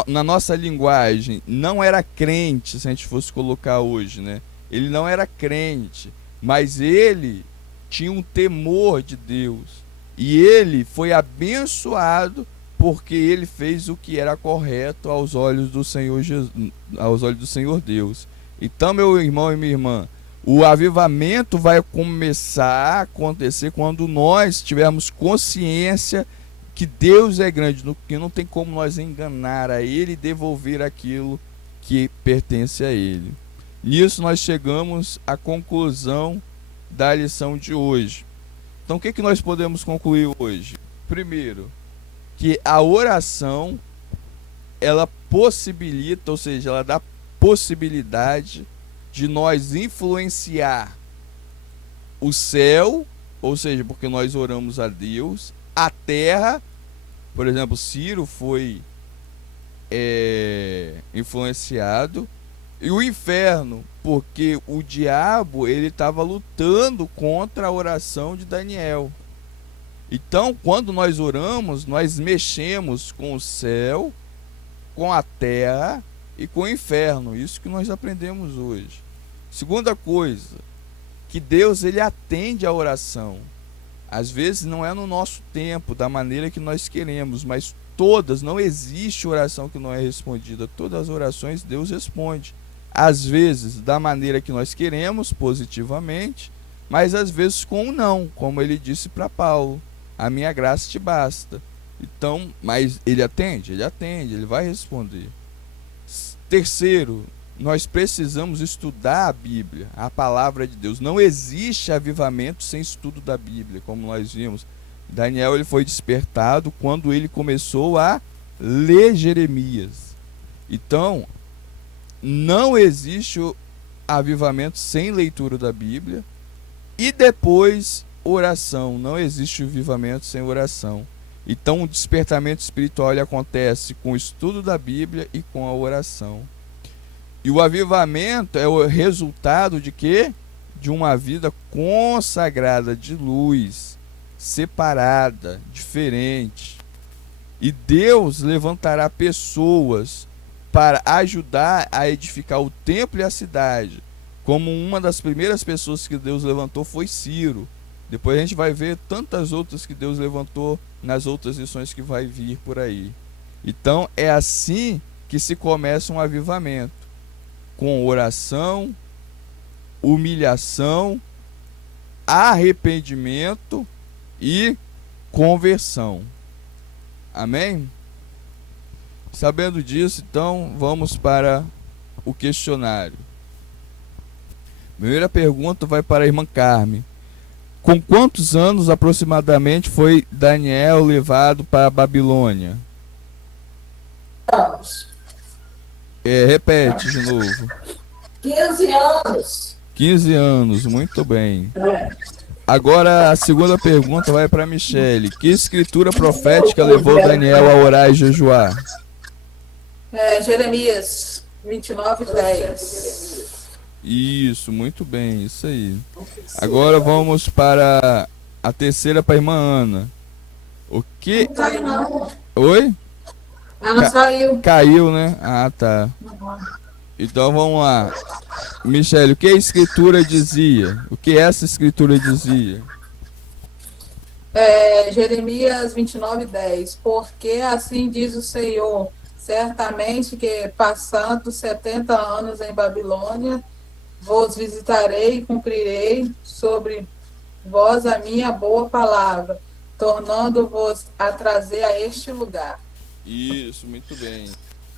na nossa linguagem não era crente, se a gente fosse colocar hoje, né? Ele não era crente, mas ele tinha um temor de Deus. E ele foi abençoado porque ele fez o que era correto aos olhos do Senhor Jesus, aos olhos do Senhor Deus. Então, meu irmão e minha irmã, o avivamento vai começar a acontecer quando nós tivermos consciência que Deus é grande, que não tem como nós enganar a Ele e devolver aquilo que pertence a Ele. Nisso nós chegamos à conclusão da lição de hoje. Então o que nós podemos concluir hoje? Primeiro, que a oração, ela possibilita, ou seja, ela dá possibilidade de nós influenciar o céu, ou seja, porque nós oramos a Deus, a terra. Por exemplo, Ciro foi influenciado, e o inferno, porque o diabo ele estava lutando contra a oração de Daniel. Então, quando nós oramos, nós mexemos com o céu, com a terra e com o inferno. Isso que nós aprendemos hoje. Segunda coisa, que Deus ele atende a oração. Às vezes não é no nosso tempo, da maneira que nós queremos, mas todas, não existe oração que não é respondida. Todas as orações Deus responde. Às vezes da maneira que nós queremos, positivamente, mas às vezes com um não, como ele disse para Paulo: a minha graça te basta. Então, mas ele atende, ele vai responder. Terceiro, nós precisamos estudar a Bíblia, a palavra de Deus. Não existe avivamento sem estudo da Bíblia, como nós vimos. Daniel ele foi despertado quando ele começou a ler Jeremias. Então, não existe avivamento sem leitura da Bíblia. E depois, oração. Não existe avivamento sem oração. Então, o despertamento espiritual ele acontece com o estudo da Bíblia e com a oração. E o avivamento é o resultado de quê? De uma vida consagrada de luz. separada, diferente. E Deus levantará pessoas para ajudar a edificar o templo e a cidade. Como uma das primeiras pessoas que Deus levantou foi Ciro. Depois a gente vai ver tantas outras que Deus levantou nas outras lições que vai vir por aí. Então é assim que se começa um avivamento, com oração, humilhação, arrependimento e conversão. Amém? Sabendo disso, então vamos para o questionário. Primeira pergunta vai para a irmã Carmen. Com quantos anos aproximadamente foi Daniel levado para a Babilônia? Anos. Repete de novo. 15 anos. 15 anos, muito bem. É. Agora a segunda pergunta vai para Michele. Que escritura profética levou Daniel a orar e jejuar? Jeremias 29:10. Isso, muito bem, isso aí. Agora vamos para a terceira, para a irmã Ana. O que... Não saiu, não. Oi? Ela saiu. Caiu, né? Ah, tá. Então vamos lá. Michele, o que a escritura dizia? O que essa escritura dizia? Jeremias 29:10. Porque assim diz o Senhor, certamente que passando 70 anos em Babilônia, vos visitarei e cumprirei sobre vós a minha boa palavra, tornando-vos a trazer a este lugar. Isso, muito bem.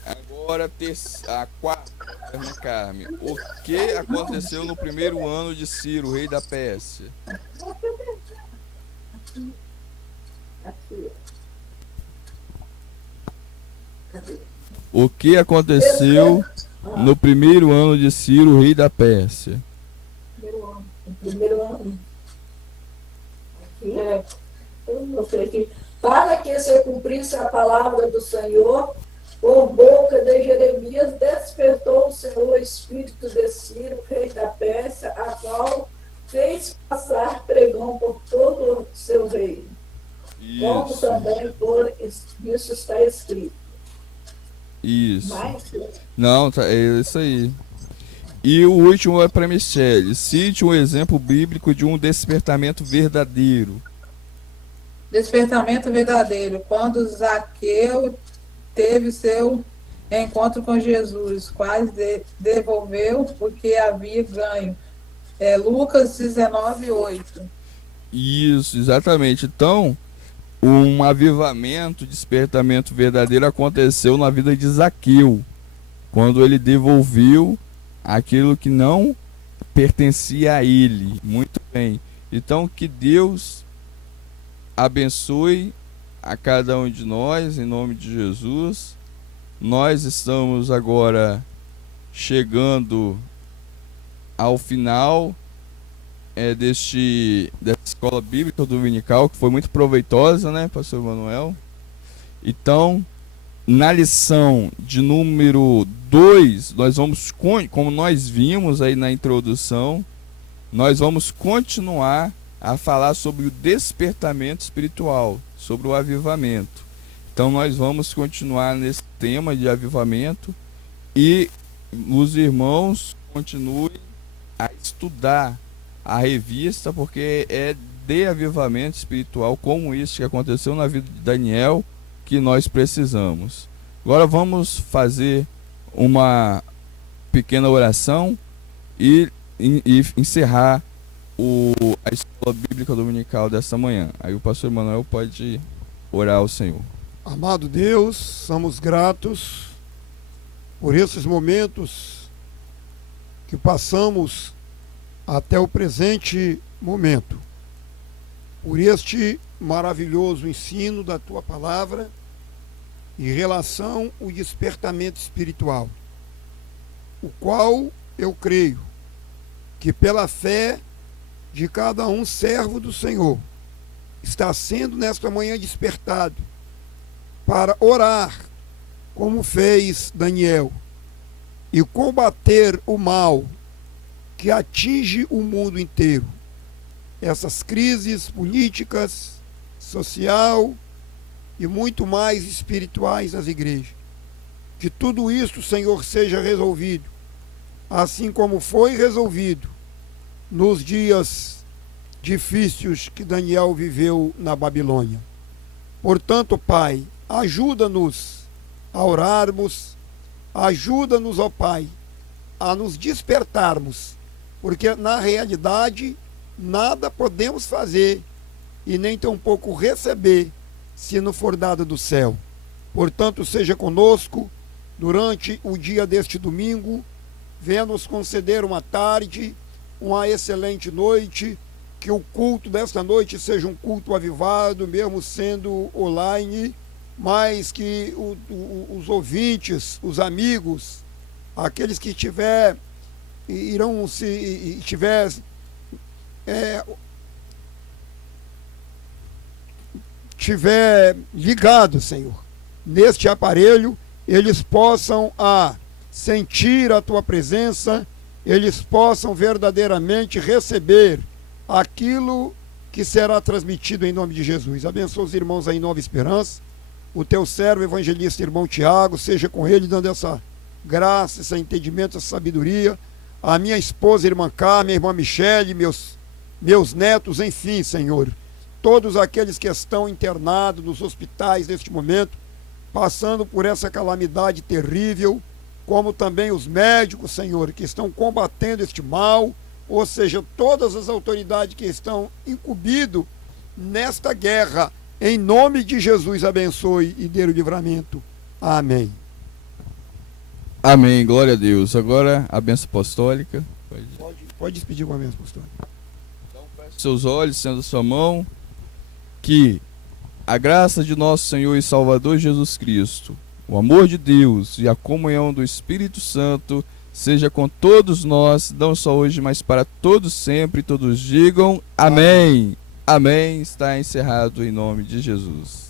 Agora a quarta, irmã Carmen. O que aconteceu no primeiro ano de Ciro, rei da Pérsia? O que aconteceu no primeiro ano de Ciro, rei da Pérsia? Primeiro ano. Eu não sei aqui. Para que se cumprisse a palavra do Senhor, por boca de Jeremias, despertou o Senhor o espírito de Ciro, rei da Pérsia, a qual fez passar pregão por todo o seu reino. Como Isso, também por isso está escrito. isso. Mas, Não, tá, é isso aí. E o último é para Michele. Cite um exemplo bíblico de um despertamento verdadeiro. Despertamento verdadeiro. Quando Zaqueu teve seu encontro com Jesus, quase devolveu o que havia ganho. Lucas 19:8. Isso, exatamente. Então, um avivamento, despertamento verdadeiro aconteceu na vida de Zaqueu, quando ele devolveu aquilo que não pertencia a ele. Muito bem. Então, que Deus abençoe a cada um de nós, em nome de Jesus. Nós estamos agora chegando ao final dessa escola bíblica dominical, que foi muito proveitosa, né, pastor Manuel? Então, na lição de número 2, nós vamos, como nós vimos aí na introdução, nós vamos continuar a falar sobre o despertamento espiritual, sobre o avivamento. Então nós vamos continuar nesse tema de avivamento e os irmãos continuem a estudar a revista, porque é de avivamento espiritual como isso que aconteceu na vida de Daniel que nós precisamos. Agora vamos fazer uma pequena oração e encerrar a escola bíblica dominical desta manhã. Aí o pastor Manuel pode orar ao Senhor. Amado Deus, somos gratos por esses momentos que passamos até o presente momento, por este maravilhoso ensino da Tua Palavra em relação ao despertamento espiritual, o qual eu creio que pela fé de cada um servo do Senhor está sendo nesta manhã despertado para orar como fez Daniel e combater o mal que atinge o mundo inteiro. essas crises políticas, social e muito mais espirituais das igrejas. Que tudo isso, Senhor, seja resolvido, assim como foi resolvido nos dias difíceis que Daniel viveu na Babilônia. Portanto, Pai, ajuda-nos a orarmos, ajuda-nos, ó Pai, a nos despertarmos, porque na realidade nada podemos fazer e nem tampouco receber se não for dado do céu. Portanto, seja conosco durante o dia deste domingo, venha nos conceder uma tarde, uma excelente noite, que o culto desta noite seja um culto avivado, mesmo sendo online, mas que os ouvintes, os amigos, aqueles que tiver ligado, Senhor, neste aparelho, eles possam sentir a Tua presença, eles possam verdadeiramente receber aquilo que será transmitido em nome de Jesus. Abençoa os irmãos aí em Nova Esperança, o Teu servo evangelista irmão Tiago, seja com ele dando essa graça, esse entendimento, essa sabedoria, a minha esposa, irmã Carmen, irmã Michele, meus netos, enfim, Senhor, todos aqueles que estão internados nos hospitais neste momento, passando por essa calamidade terrível, como também os médicos, Senhor, que estão combatendo este mal, ou seja, todas as autoridades que estão incumbidas nesta guerra, em nome de Jesus, abençoe e dê o livramento. Amém. Amém, glória a Deus. Agora a bênção apostólica. Pode despedir com a bênção apostólica. Então, feche seus olhos, estenda sua mão, que a graça de nosso Senhor e Salvador Jesus Cristo, o amor de Deus e a comunhão do Espírito Santo seja com todos nós, não só hoje, mas para todos sempre. Todos digam amém. Amém. Está encerrado em nome de Jesus.